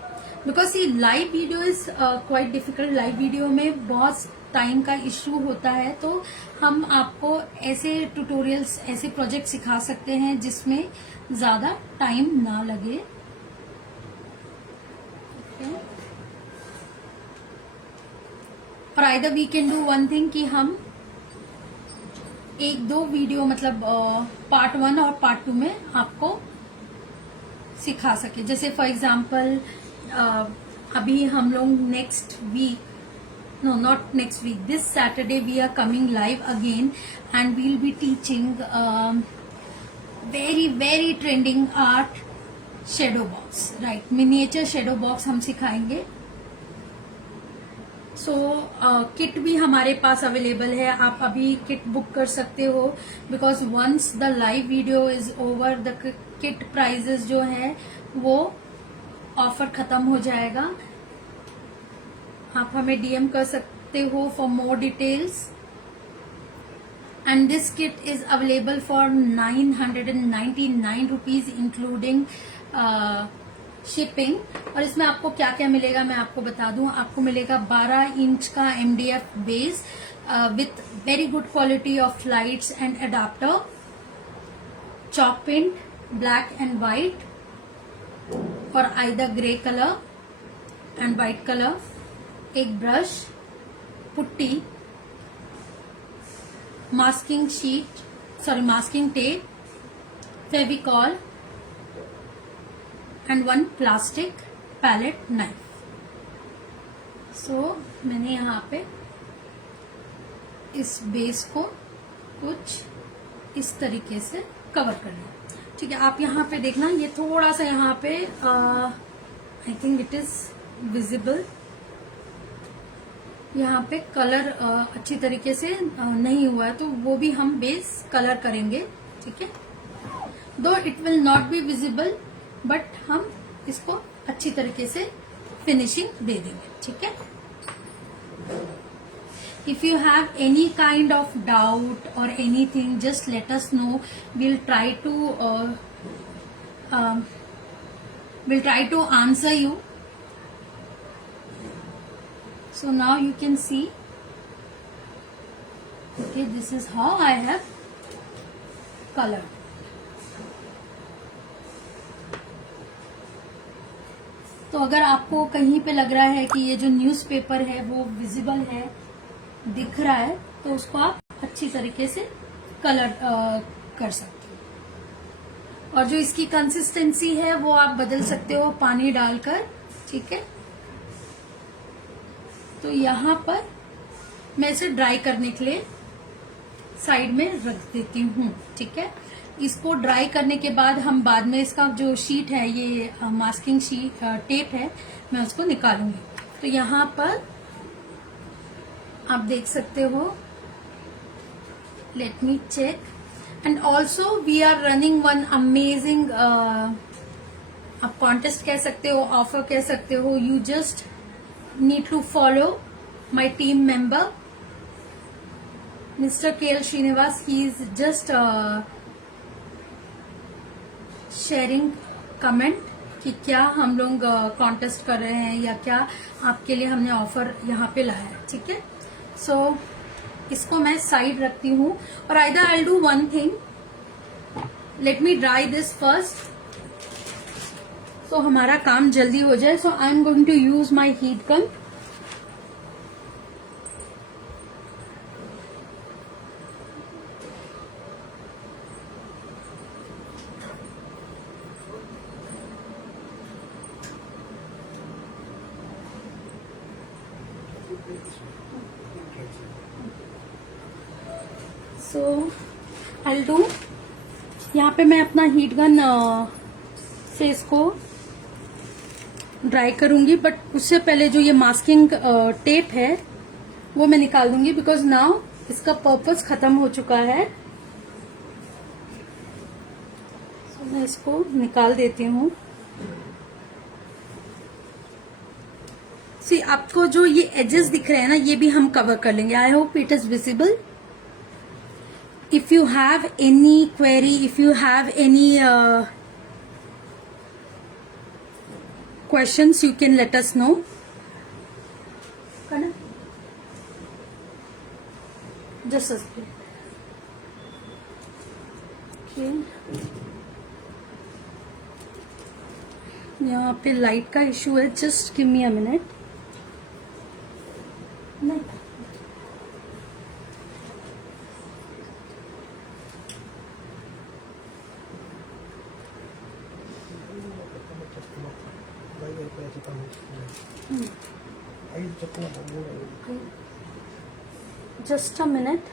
बिकॉज ये live video is quite difficult. Live video में बहुत टाइम का इश्यू होता है, तो हम आपको ऐसे ट्यूटोरियल्स, ऐसे प्रोजेक्ट सिखा सकते हैं जिसमें ज्यादा टाइम ना लगे। और either we can do one thing कि हम एक दो वीडियो मतलब पार्ट 1 और पार्ट 2 में आपको सिखा सके। जैसे फॉर एग्जांपल अभी हम लोग next week, no not next week, this Saturday we are coming live again and we'll be teaching very trending art, shadow box, right, miniature shadow box हम सिखाएंगे। सो किट भी हमारे पास अवेलेबल है, आप अभी किट बुक कर सकते हो। Because once the live video is over the kit prices जो है वो ऑफर खत्म हो जाएगा। आप हमें डीएम कर सकते हो for more details. And this kit is available for 999 rupees including shipping. और इसमें आपको क्या क्या मिलेगा मैं आपको बता दूं। आपको मिलेगा 12 इंच का MDF base with very good quality of lights and adapter, chalk paint black and white और either grey colour and white colour, एक brush, putty, masking sheet, sorry masking tape, Fevicol and 1 plastic palette knife. So मैंने यहाँ पे इस बेस को कुछ इस तरीके से कवर कर लिया, ठीक है। आप यहाँ पे देखना, ये थोड़ा सा यहाँ पे I think it is visible, यहाँ पे कलर अच्छी तरीके से नहीं हुआ है, तो वो भी हम बेस कलर करेंगे, ठीक है। दो it will not be visible, but हम इसको अच्छी तरीके से फिनिशिंग दे देंगे, ठीक है। If you have any kind of doubt or anything, just let us know. We'll try to answer you. So now you can see. Okay, this is how I have colored. तो अगर आपको कहीं पे लग रहा है कि ये जो न्यूज़पेपर है वो विजिबल है, दिख रहा है, तो उसको आप अच्छी तरीके से कलर कर सकते हो। और जो इसकी कंसिस्टेंसी है वो आप बदल सकते हो पानी डालकर, ठीक है। तो यहाँ पर मैं इसे ड्राई करने के लिए साइड में रख देती हूँ, ठीक है। इसको ड्राई करने के बाद हम बाद में इसका जो शीट है, ये मास्किंग शीट टेप है, मैं उसको निकालूंगी। तो यहाँ पर आप देख सकते हो, let me check. And also we are running one amazing, आप कॉन्टेस्ट कह सकते हो, ऑफर कह सकते हो। You just need to follow my team member mister KL Srinivas. He is just sharing comment कि क्या हम लोग कॉन्टेस्ट कर रहे हैं या क्या आपके लिए हमने ऑफर यहाँ पे लाया है, ठीक है। सो इसको मैं साइड रखती हूँ, और either I do one thing, let me dry this first, so हमारा काम जल्दी हो जाए। So I am going to use my heat gun. So I do, यहाँ पे मैं अपना हीट गन से इसको ड्राई करूंगी, बट उससे पहले जो ये मास्किंग टेप है वो मैं निकाल दूंगी, बिकॉज नाउ इसका पर्पस खत्म हो चुका है। so, मैं इसको निकाल देती हूँ। सी आपको जो ये एजेस दिख रहे हैं ना, ये भी हम कवर कर लेंगे। आई hope it is visible. If you have any query, if you have any questions, you can let us know. Just a second. Okay. यहाँ पे लाइट का इशू है, just give me a minute. नहीं, just a minute.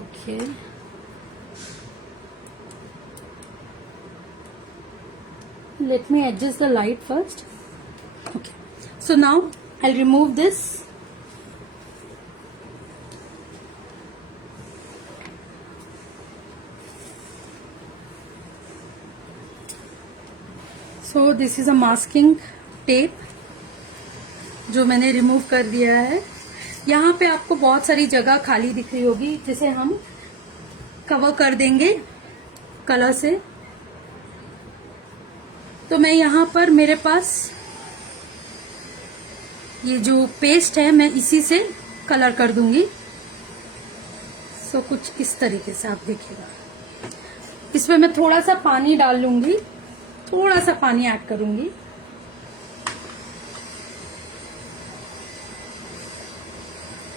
Okay. Let me adjust the light first. Okay. So now I'll remove this. So this is a masking tape जो मैंने रिमूव कर दिया है। यहाँ पे आपको बहुत सारी जगह खाली दिख रही होगी, जिसे हम कवर कर देंगे कलर से। तो मैं यहाँ पर, मेरे पास ये जो पेस्ट है, मैं इसी से कलर कर दूंगी। सो कुछ इस तरीके से आप देखिएगा। इसमें मैं थोड़ा सा पानी डाल लूंगी, थोड़ा सा पानी ऐड करूंगी।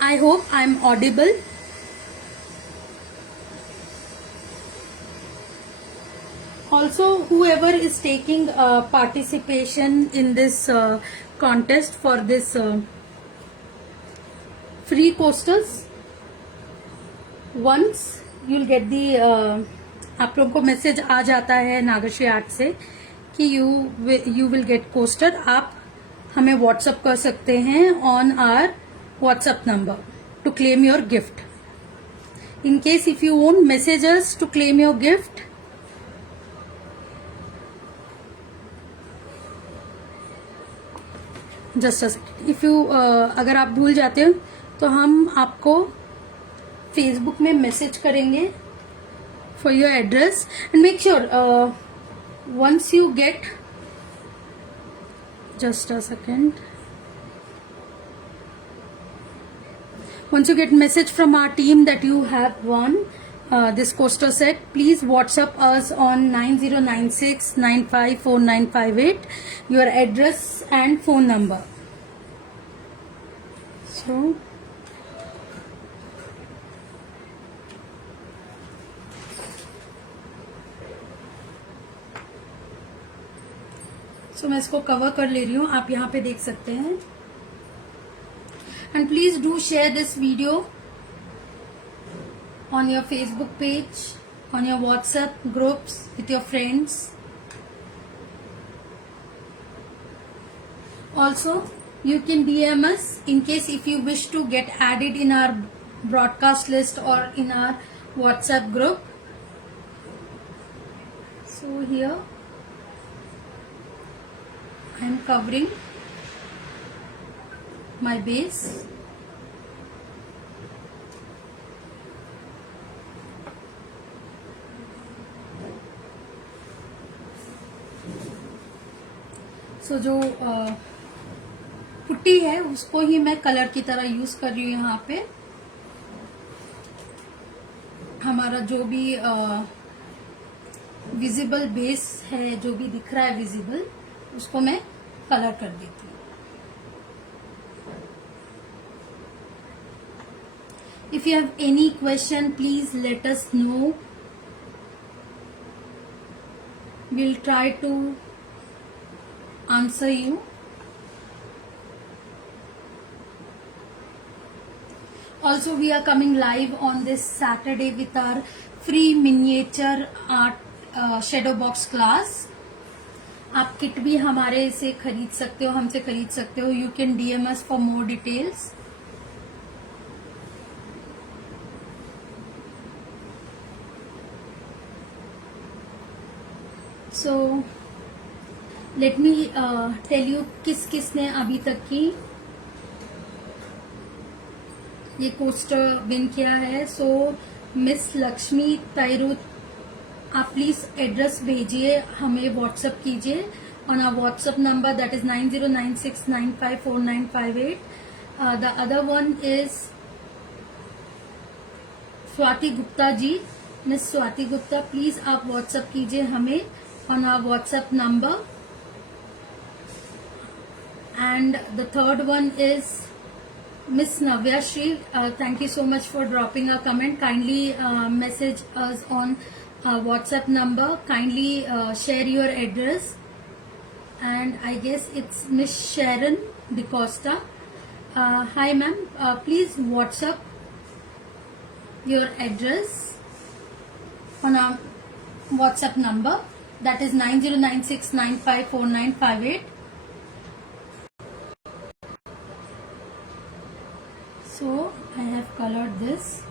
I hope I am audible. Also, whoever is taking participation in this contest for this free coasters, once you'll get the आप लोगों को मैसेज आ जाता है नागश्री आर्ट से कि यू विल गेट कोस्टर। आप हमें व्हाट्सअप कर सकते हैं on our WhatsApp number to claim your gift. In case if you want messages to claim your gift, just a second. If you अगर आप भूल जाते हो तो हम आपको फेसबुक में मैसेज करेंगे for your address, and make sure once you get, just a second, once you get message from our team that you have won this coaster set, please WhatsApp us on 9096954958 your address and phone number. So मैं इसको कवर कर ले रही हूँ, आप यहाँ पे देख सकते हैं. And please do share this video on your Facebook page, on your WhatsApp groups with your friends. Also, you can DM us in case if you wish to get added in our broadcast list or in our WhatsApp group. So here I am covering my base. So जो पुट्टी है उसको ही मैं कलर की तरह यूज कर रही हूँ. यहाँ पे हमारा जो भी विजिबल बेस है, जो भी दिख रहा है विजिबल, उसको मैं कलर कर देती हूँ. If you have any question, please let us know. We'll try to answer you. Also, we are coming live on this Saturday with our free miniature art shadow box class. आप किट भी हमारे से खरीद सकते हो, हमसे खरीद सकते हो. You can DM us for more details. So let me tell you किस किस ने अभी तक की ये कोस्टर विन किया है. सो मिस लक्ष्मी तैरूत, आप प्लीज एड्रेस भेजिए, हमें व्हाट्सएप कीजिए on our WhatsApp number that is 9096954958. The other one is Swati Gupta ji. Miss Swati Gupta, please आप व्हाट्सएप कीजिए हमें on our WhatsApp number. And the third one is Miss Navya Shri. Thank you so much for dropping a comment. Kindly message us on WhatsApp number. Kindly share your address. And I guess it's Miss Sharon DeCosta. Hi ma'am, please WhatsApp your address on our WhatsApp number. That is 9096954958. So I have colored this.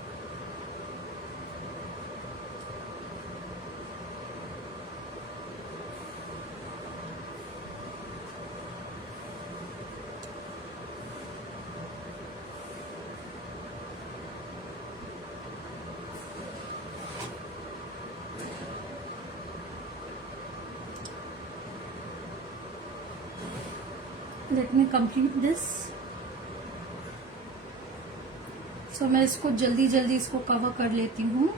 Let me complete this. So मैं इसको जल्दी जल्दी इसको कवर कर लेती हूँ.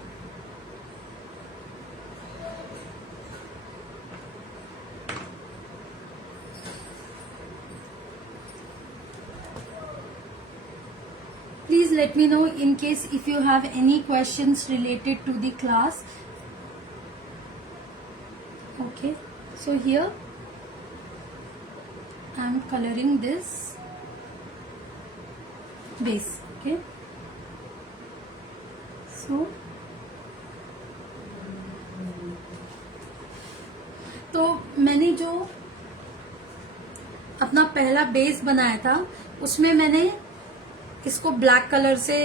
Please let me know in case if you have any questions related to the class. Okay, so here I am coloring this base. Okay, so तो मैंने जो अपना पहला बेस बनाया था उसमें मैंने इसको ब्लैक कलर से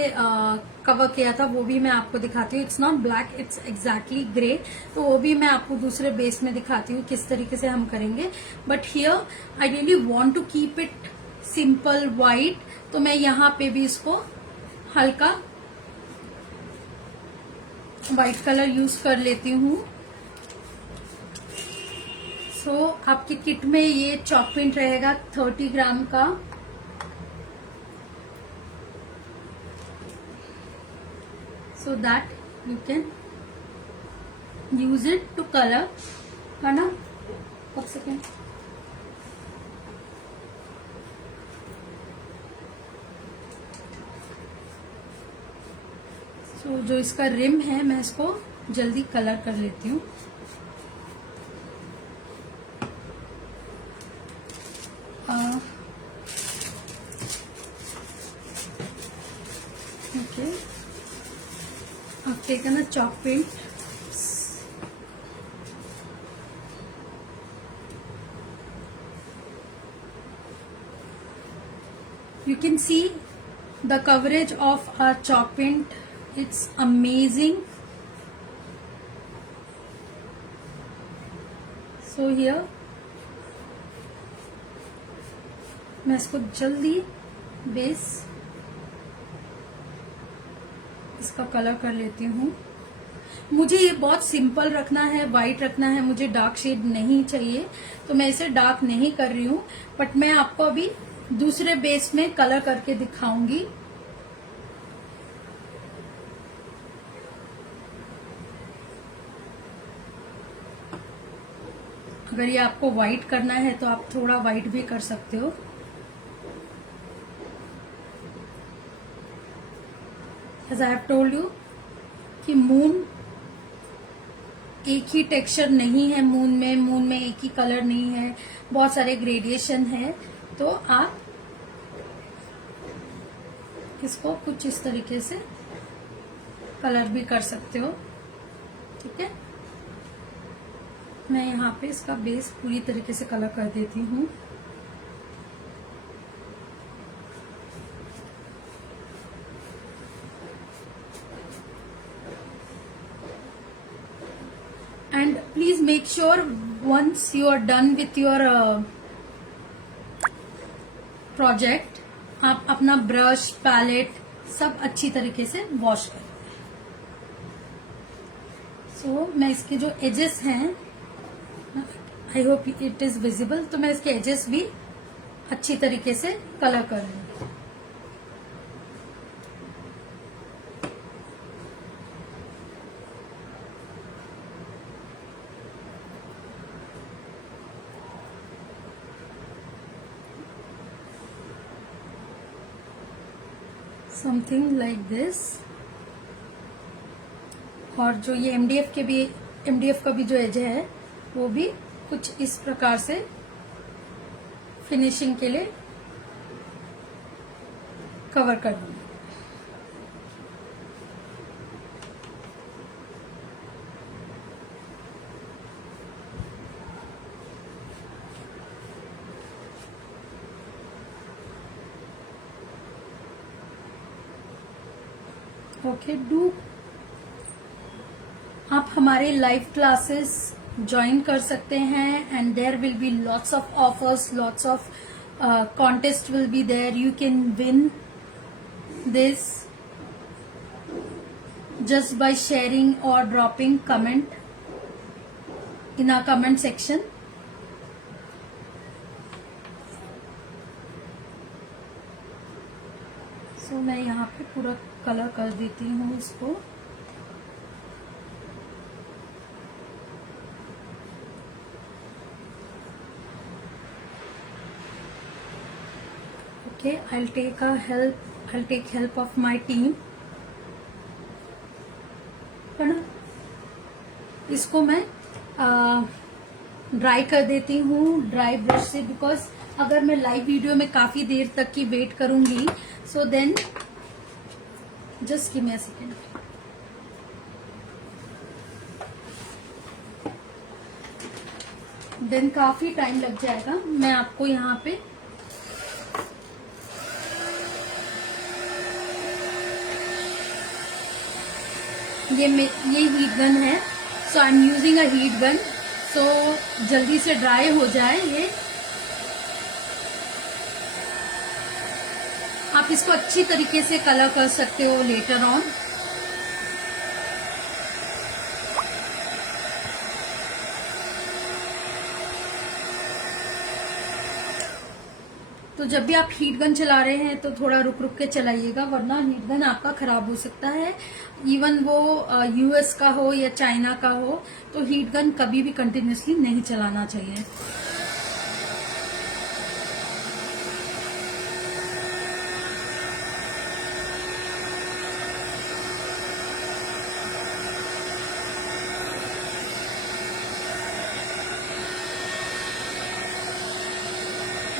कवर किया था, वो भी मैं आपको दिखाती हूँ. It's not black, it's exactly grey. तो वो भी मैं आपको दूसरे बेस में दिखाती हूँ किस तरीके से हम करेंगे. But here I really want to keep it simple white, तो मैं यहाँ पे भी इसको हल्का वाइट कलर यूज कर लेती हूँ. सो आपकी किट में ये चॉक पेंट रहेगा 30 ग्राम का. so that you can use it to color. है ना? एक सेकेंड. so जो इसका रिम है मैं इसको जल्दी कलर कर लेती हूँ. okay, I've taken a chalk paint. You can see the coverage of our chalk paint. It's amazing. So here मैं इसको जल्दी बेस इसका कलर कर लेती हूँ. मुझे ये बहुत सिंपल रखना है, वाइट रखना है, मुझे डार्क शेड नहीं चाहिए, तो मैं इसे डार्क नहीं कर रही हूँ. बट मैं आपको अभी दूसरे बेस में कलर करके दिखाऊंगी. अगर ये आपको व्हाइट करना है तो आप थोड़ा व्हाइट भी कर सकते हो. As I have told you कि मून एक ही टेक्सचर नहीं है. मून में एक ही कलर नहीं है, बहुत सारे ग्रेडिएशन है. तो आप इसको कुछ इस तरीके से कलर भी कर सकते हो. ठीक है, मैं यहाँ पे इसका बेस पूरी तरीके से कलर कर देती हूँ. and please make sure once you are done with your project आप अपना ब्रश, पैलेट सब अच्छी तरीके से वॉश करें. सो मैं इसके जो एजेस हैं, आई होप इट इज विजिबल, तो मैं इसके एजेस भी अच्छी तरीके से कलर कर रही हूँ. Something like this. और जो ये एमडीएफ का भी जो एज है वो भी कुछ इस प्रकार से फिनिशिंग के लिए कवर कर दूंगी. ओके, डू आप हमारे लाइव क्लासेस ज्वाइन कर सकते हैं and there will be lots of offers, lots of contest will be there. You can win this just by sharing or dropping comment in our comment section. So मैं यहाँ पे पूरा कलर कर देती हूँ इसको. Okay, I'll take help of my team. है ना, इसको मैं ड्राई कर देती हूँ ड्राई ब्रश से, बिकॉज अगर मैं लाइव वीडियो में काफी देर तक की वेट करूंगी, so then just give me a second. Then काफी टाइम लग जाएगा। मैं आपको यहाँ पे ये हीट गन है, so I am using a heat gun, so जल्दी से ड्राई हो जाए ये। आप इसको अच्छी तरीके से कलर कर सकते हो लेटर ऑन। तो जब भी आप हीट गन चला रहे हैं तो थोड़ा रुक रुक के चलाइएगा, वरना हीट गन आपका खराब हो सकता है। इवन वो यूएस का हो या चाइना का हो, तो हीट गन कभी भी कंटिन्यूसली नहीं चलाना चाहिए।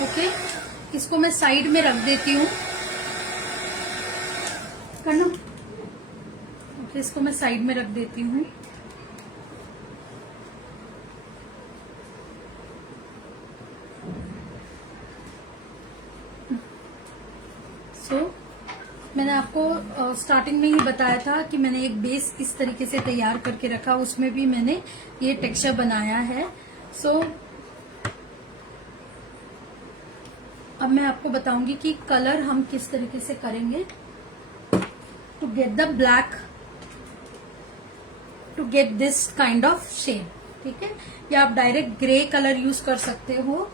ओके, इसको मैं साइड में रख देती हूँ। करना। ओके, इसको मैं साइड में रख देती हूँ। मैंने आपको स्टार्टिंग में ही बताया था कि मैंने एक बेस इस तरीके से तैयार करके रखा, उसमें भी मैंने ये टेक्सचर बनाया है। अब मैं आपको बताऊंगी कि कलर हम किस तरीके से करेंगे to get the black, to get this kind of shade. ठीक है, या आप डायरेक्ट ग्रे कलर यूज कर सकते हो।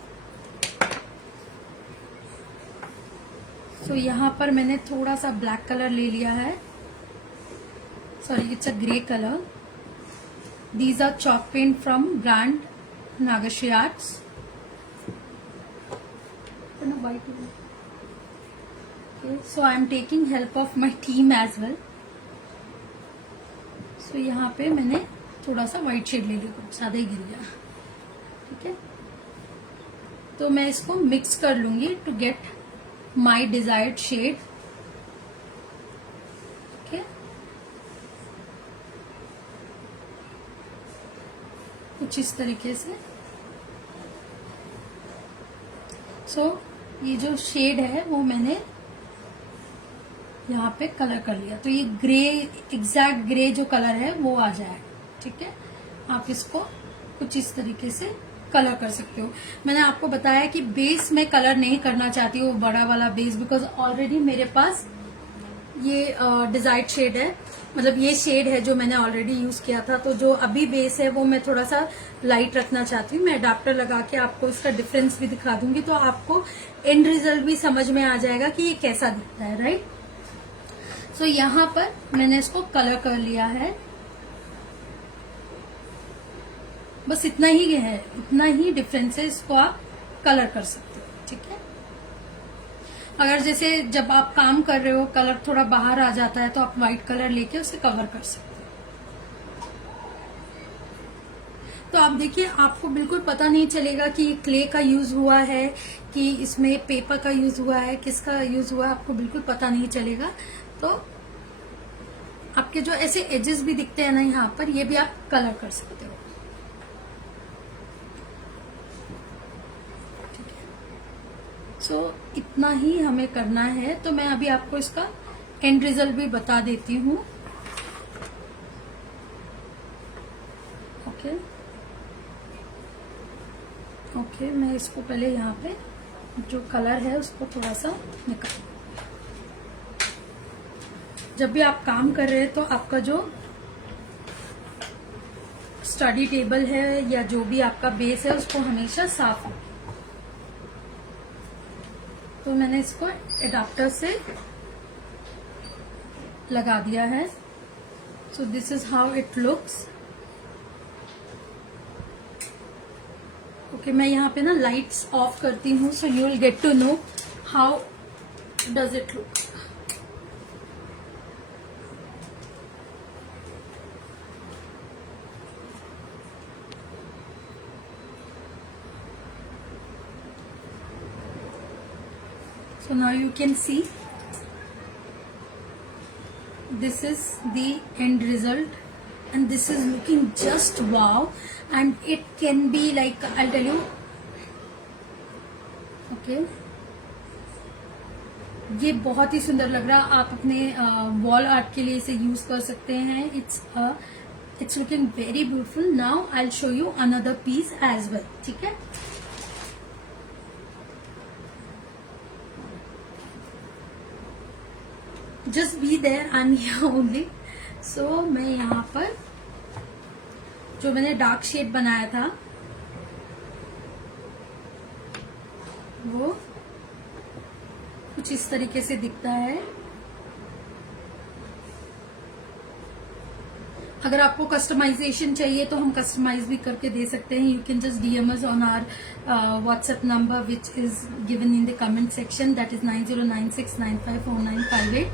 यहाँ पर मैंने थोड़ा सा ब्लैक कलर ले लिया है, sorry it's a grey colour. These are chalk paint from brand Nagshree Arts. So I am taking help of my team as well. So यहाँ पे मैंने थोड़ा सा व्हाइट शेड ले लिया, ज्यादा ही गिर गया। ठीक है, तो मैं इसको मिक्स कर लूंगी to get my desired shade. Okay, कुछ इस तरीके से। ये जो शेड है वो मैंने यहाँ पे कलर कर लिया, तो ये ग्रे, एग्जैक्ट ग्रे जो कलर है वो आ जाए। ठीक है, आप इसको कुछ इस तरीके से कलर कर सकते हो। मैंने आपको बताया कि बेस में कलर नहीं करना चाहती हूँ, बड़ा वाला बेस, बिकॉज ऑलरेडी मेरे पास ये डिजायर्ड शेड है, मतलब ये शेड है जो मैंने ऑलरेडी यूज किया था। तो जो अभी बेस है वो मैं थोड़ा सा लाइट रखना चाहती हूँ। मैं अडाप्टर लगा के आपको इसका डिफरेंस भी दिखा दूंगी, तो आपको एंड रिजल्ट भी समझ में आ जाएगा कि ये कैसा दिखता है। राइट, यहाँ पर मैंने इसको कलर कर लिया है। बस इतना ही है, इतना ही डिफरेंस है, इसको आप कलर कर सकते हो। ठीक है, अगर जैसे जब आप काम कर रहे हो कलर थोड़ा बाहर आ जाता है तो आप व्हाइट कलर लेके उसे कवर कर सकते हो। तो आप देखिए, आपको बिल्कुल पता नहीं चलेगा कि ये क्ले का यूज हुआ है कि इसमें पेपर का यूज हुआ है, किसका यूज हुआ है, आपको बिल्कुल पता नहीं चलेगा। तो आपके जो ऐसे एजेस भी दिखते हैं ना यहाँ पर, ये भी आप कलर कर सकते हो। इतना ही हमें करना है। तो मैं अभी आपको इसका एंड रिजल्ट भी बता देती हूँ। ओके, मैं इसको पहले यहाँ पे जो कलर है उसको थोड़ा सा निकाल। जब भी आप काम कर रहे हैं तो आपका जो स्टडी टेबल है या जो भी आपका बेस है उसको हमेशा साफ रखें। तो मैंने इसको एडाप्टर से लगा दिया है। So this is how it looks. Okay, मैं यहाँ पे ना लाइट्स ऑफ करती हूँ, so you will get to know how does it look. So now you can see this is the end result and this is looking just wow, and it can be like, I'll tell you, okay, ये बहुत ही सुंदर लग रहा है, आप अपने वॉल आर्ट के लिए इसे यूज कर सकते हैं. It's looking very beautiful. Now I will show you another piece as well. ठीक है, just be there, I am here only. So मैं यहाँ पर जो मैंने डार्क शेड बनाया था वो कुछ इस तरीके से दिखता है. अगर आपको कस्टमाइजेशन चाहिए तो हम कस्टमाइज भी करके दे सकते हैं. You can just DM us on our WhatsApp number which is given in the comment section, that is 9096954958.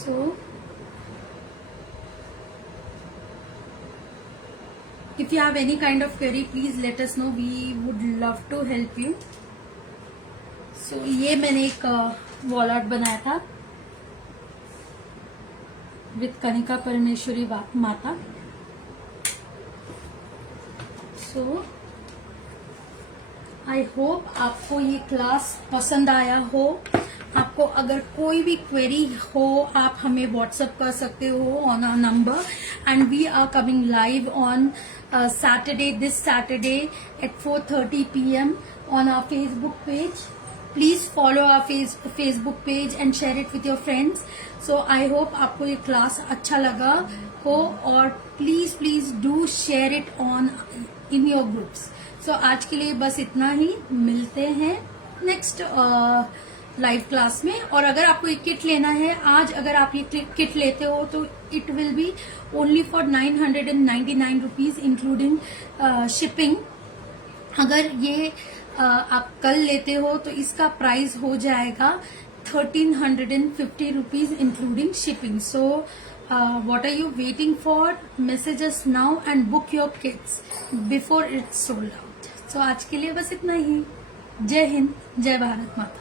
So if you have any kind of query, please let us know. We would love to help you. So ये मैंने एक वॉल आर्ट बनाया था विथ कनिका परमेश्वरी माता. सो आई होप आपको ये क्लास पसंद आया हो. आपको अगर कोई भी क्वेरी हो आप हमें व्हाट्सएप कर सकते हो on our number, and we are coming live on Saturday, this Saturday at 4:30 p.m. on our Facebook page. Please follow our Facebook page and share it with your friends. So I hope आपको ये क्लास अच्छा लगा हो, और please do share it on in your groups. So आज के लिए बस इतना ही. मिलते हैं नेक्स्ट लाइव क्लास में. और अगर आपको एक किट लेना है, आज अगर आप ये किट लेते हो तो it will B only for 999 rupees including shipping. अगर ये आप कल लेते हो तो इसका प्राइस हो जाएगा 1350 rupees including shipping. So what are you waiting for? Message us now and book your kits before it's sold out. So आज के लिए बस इतना ही. जय हिंद, जय भारत माता.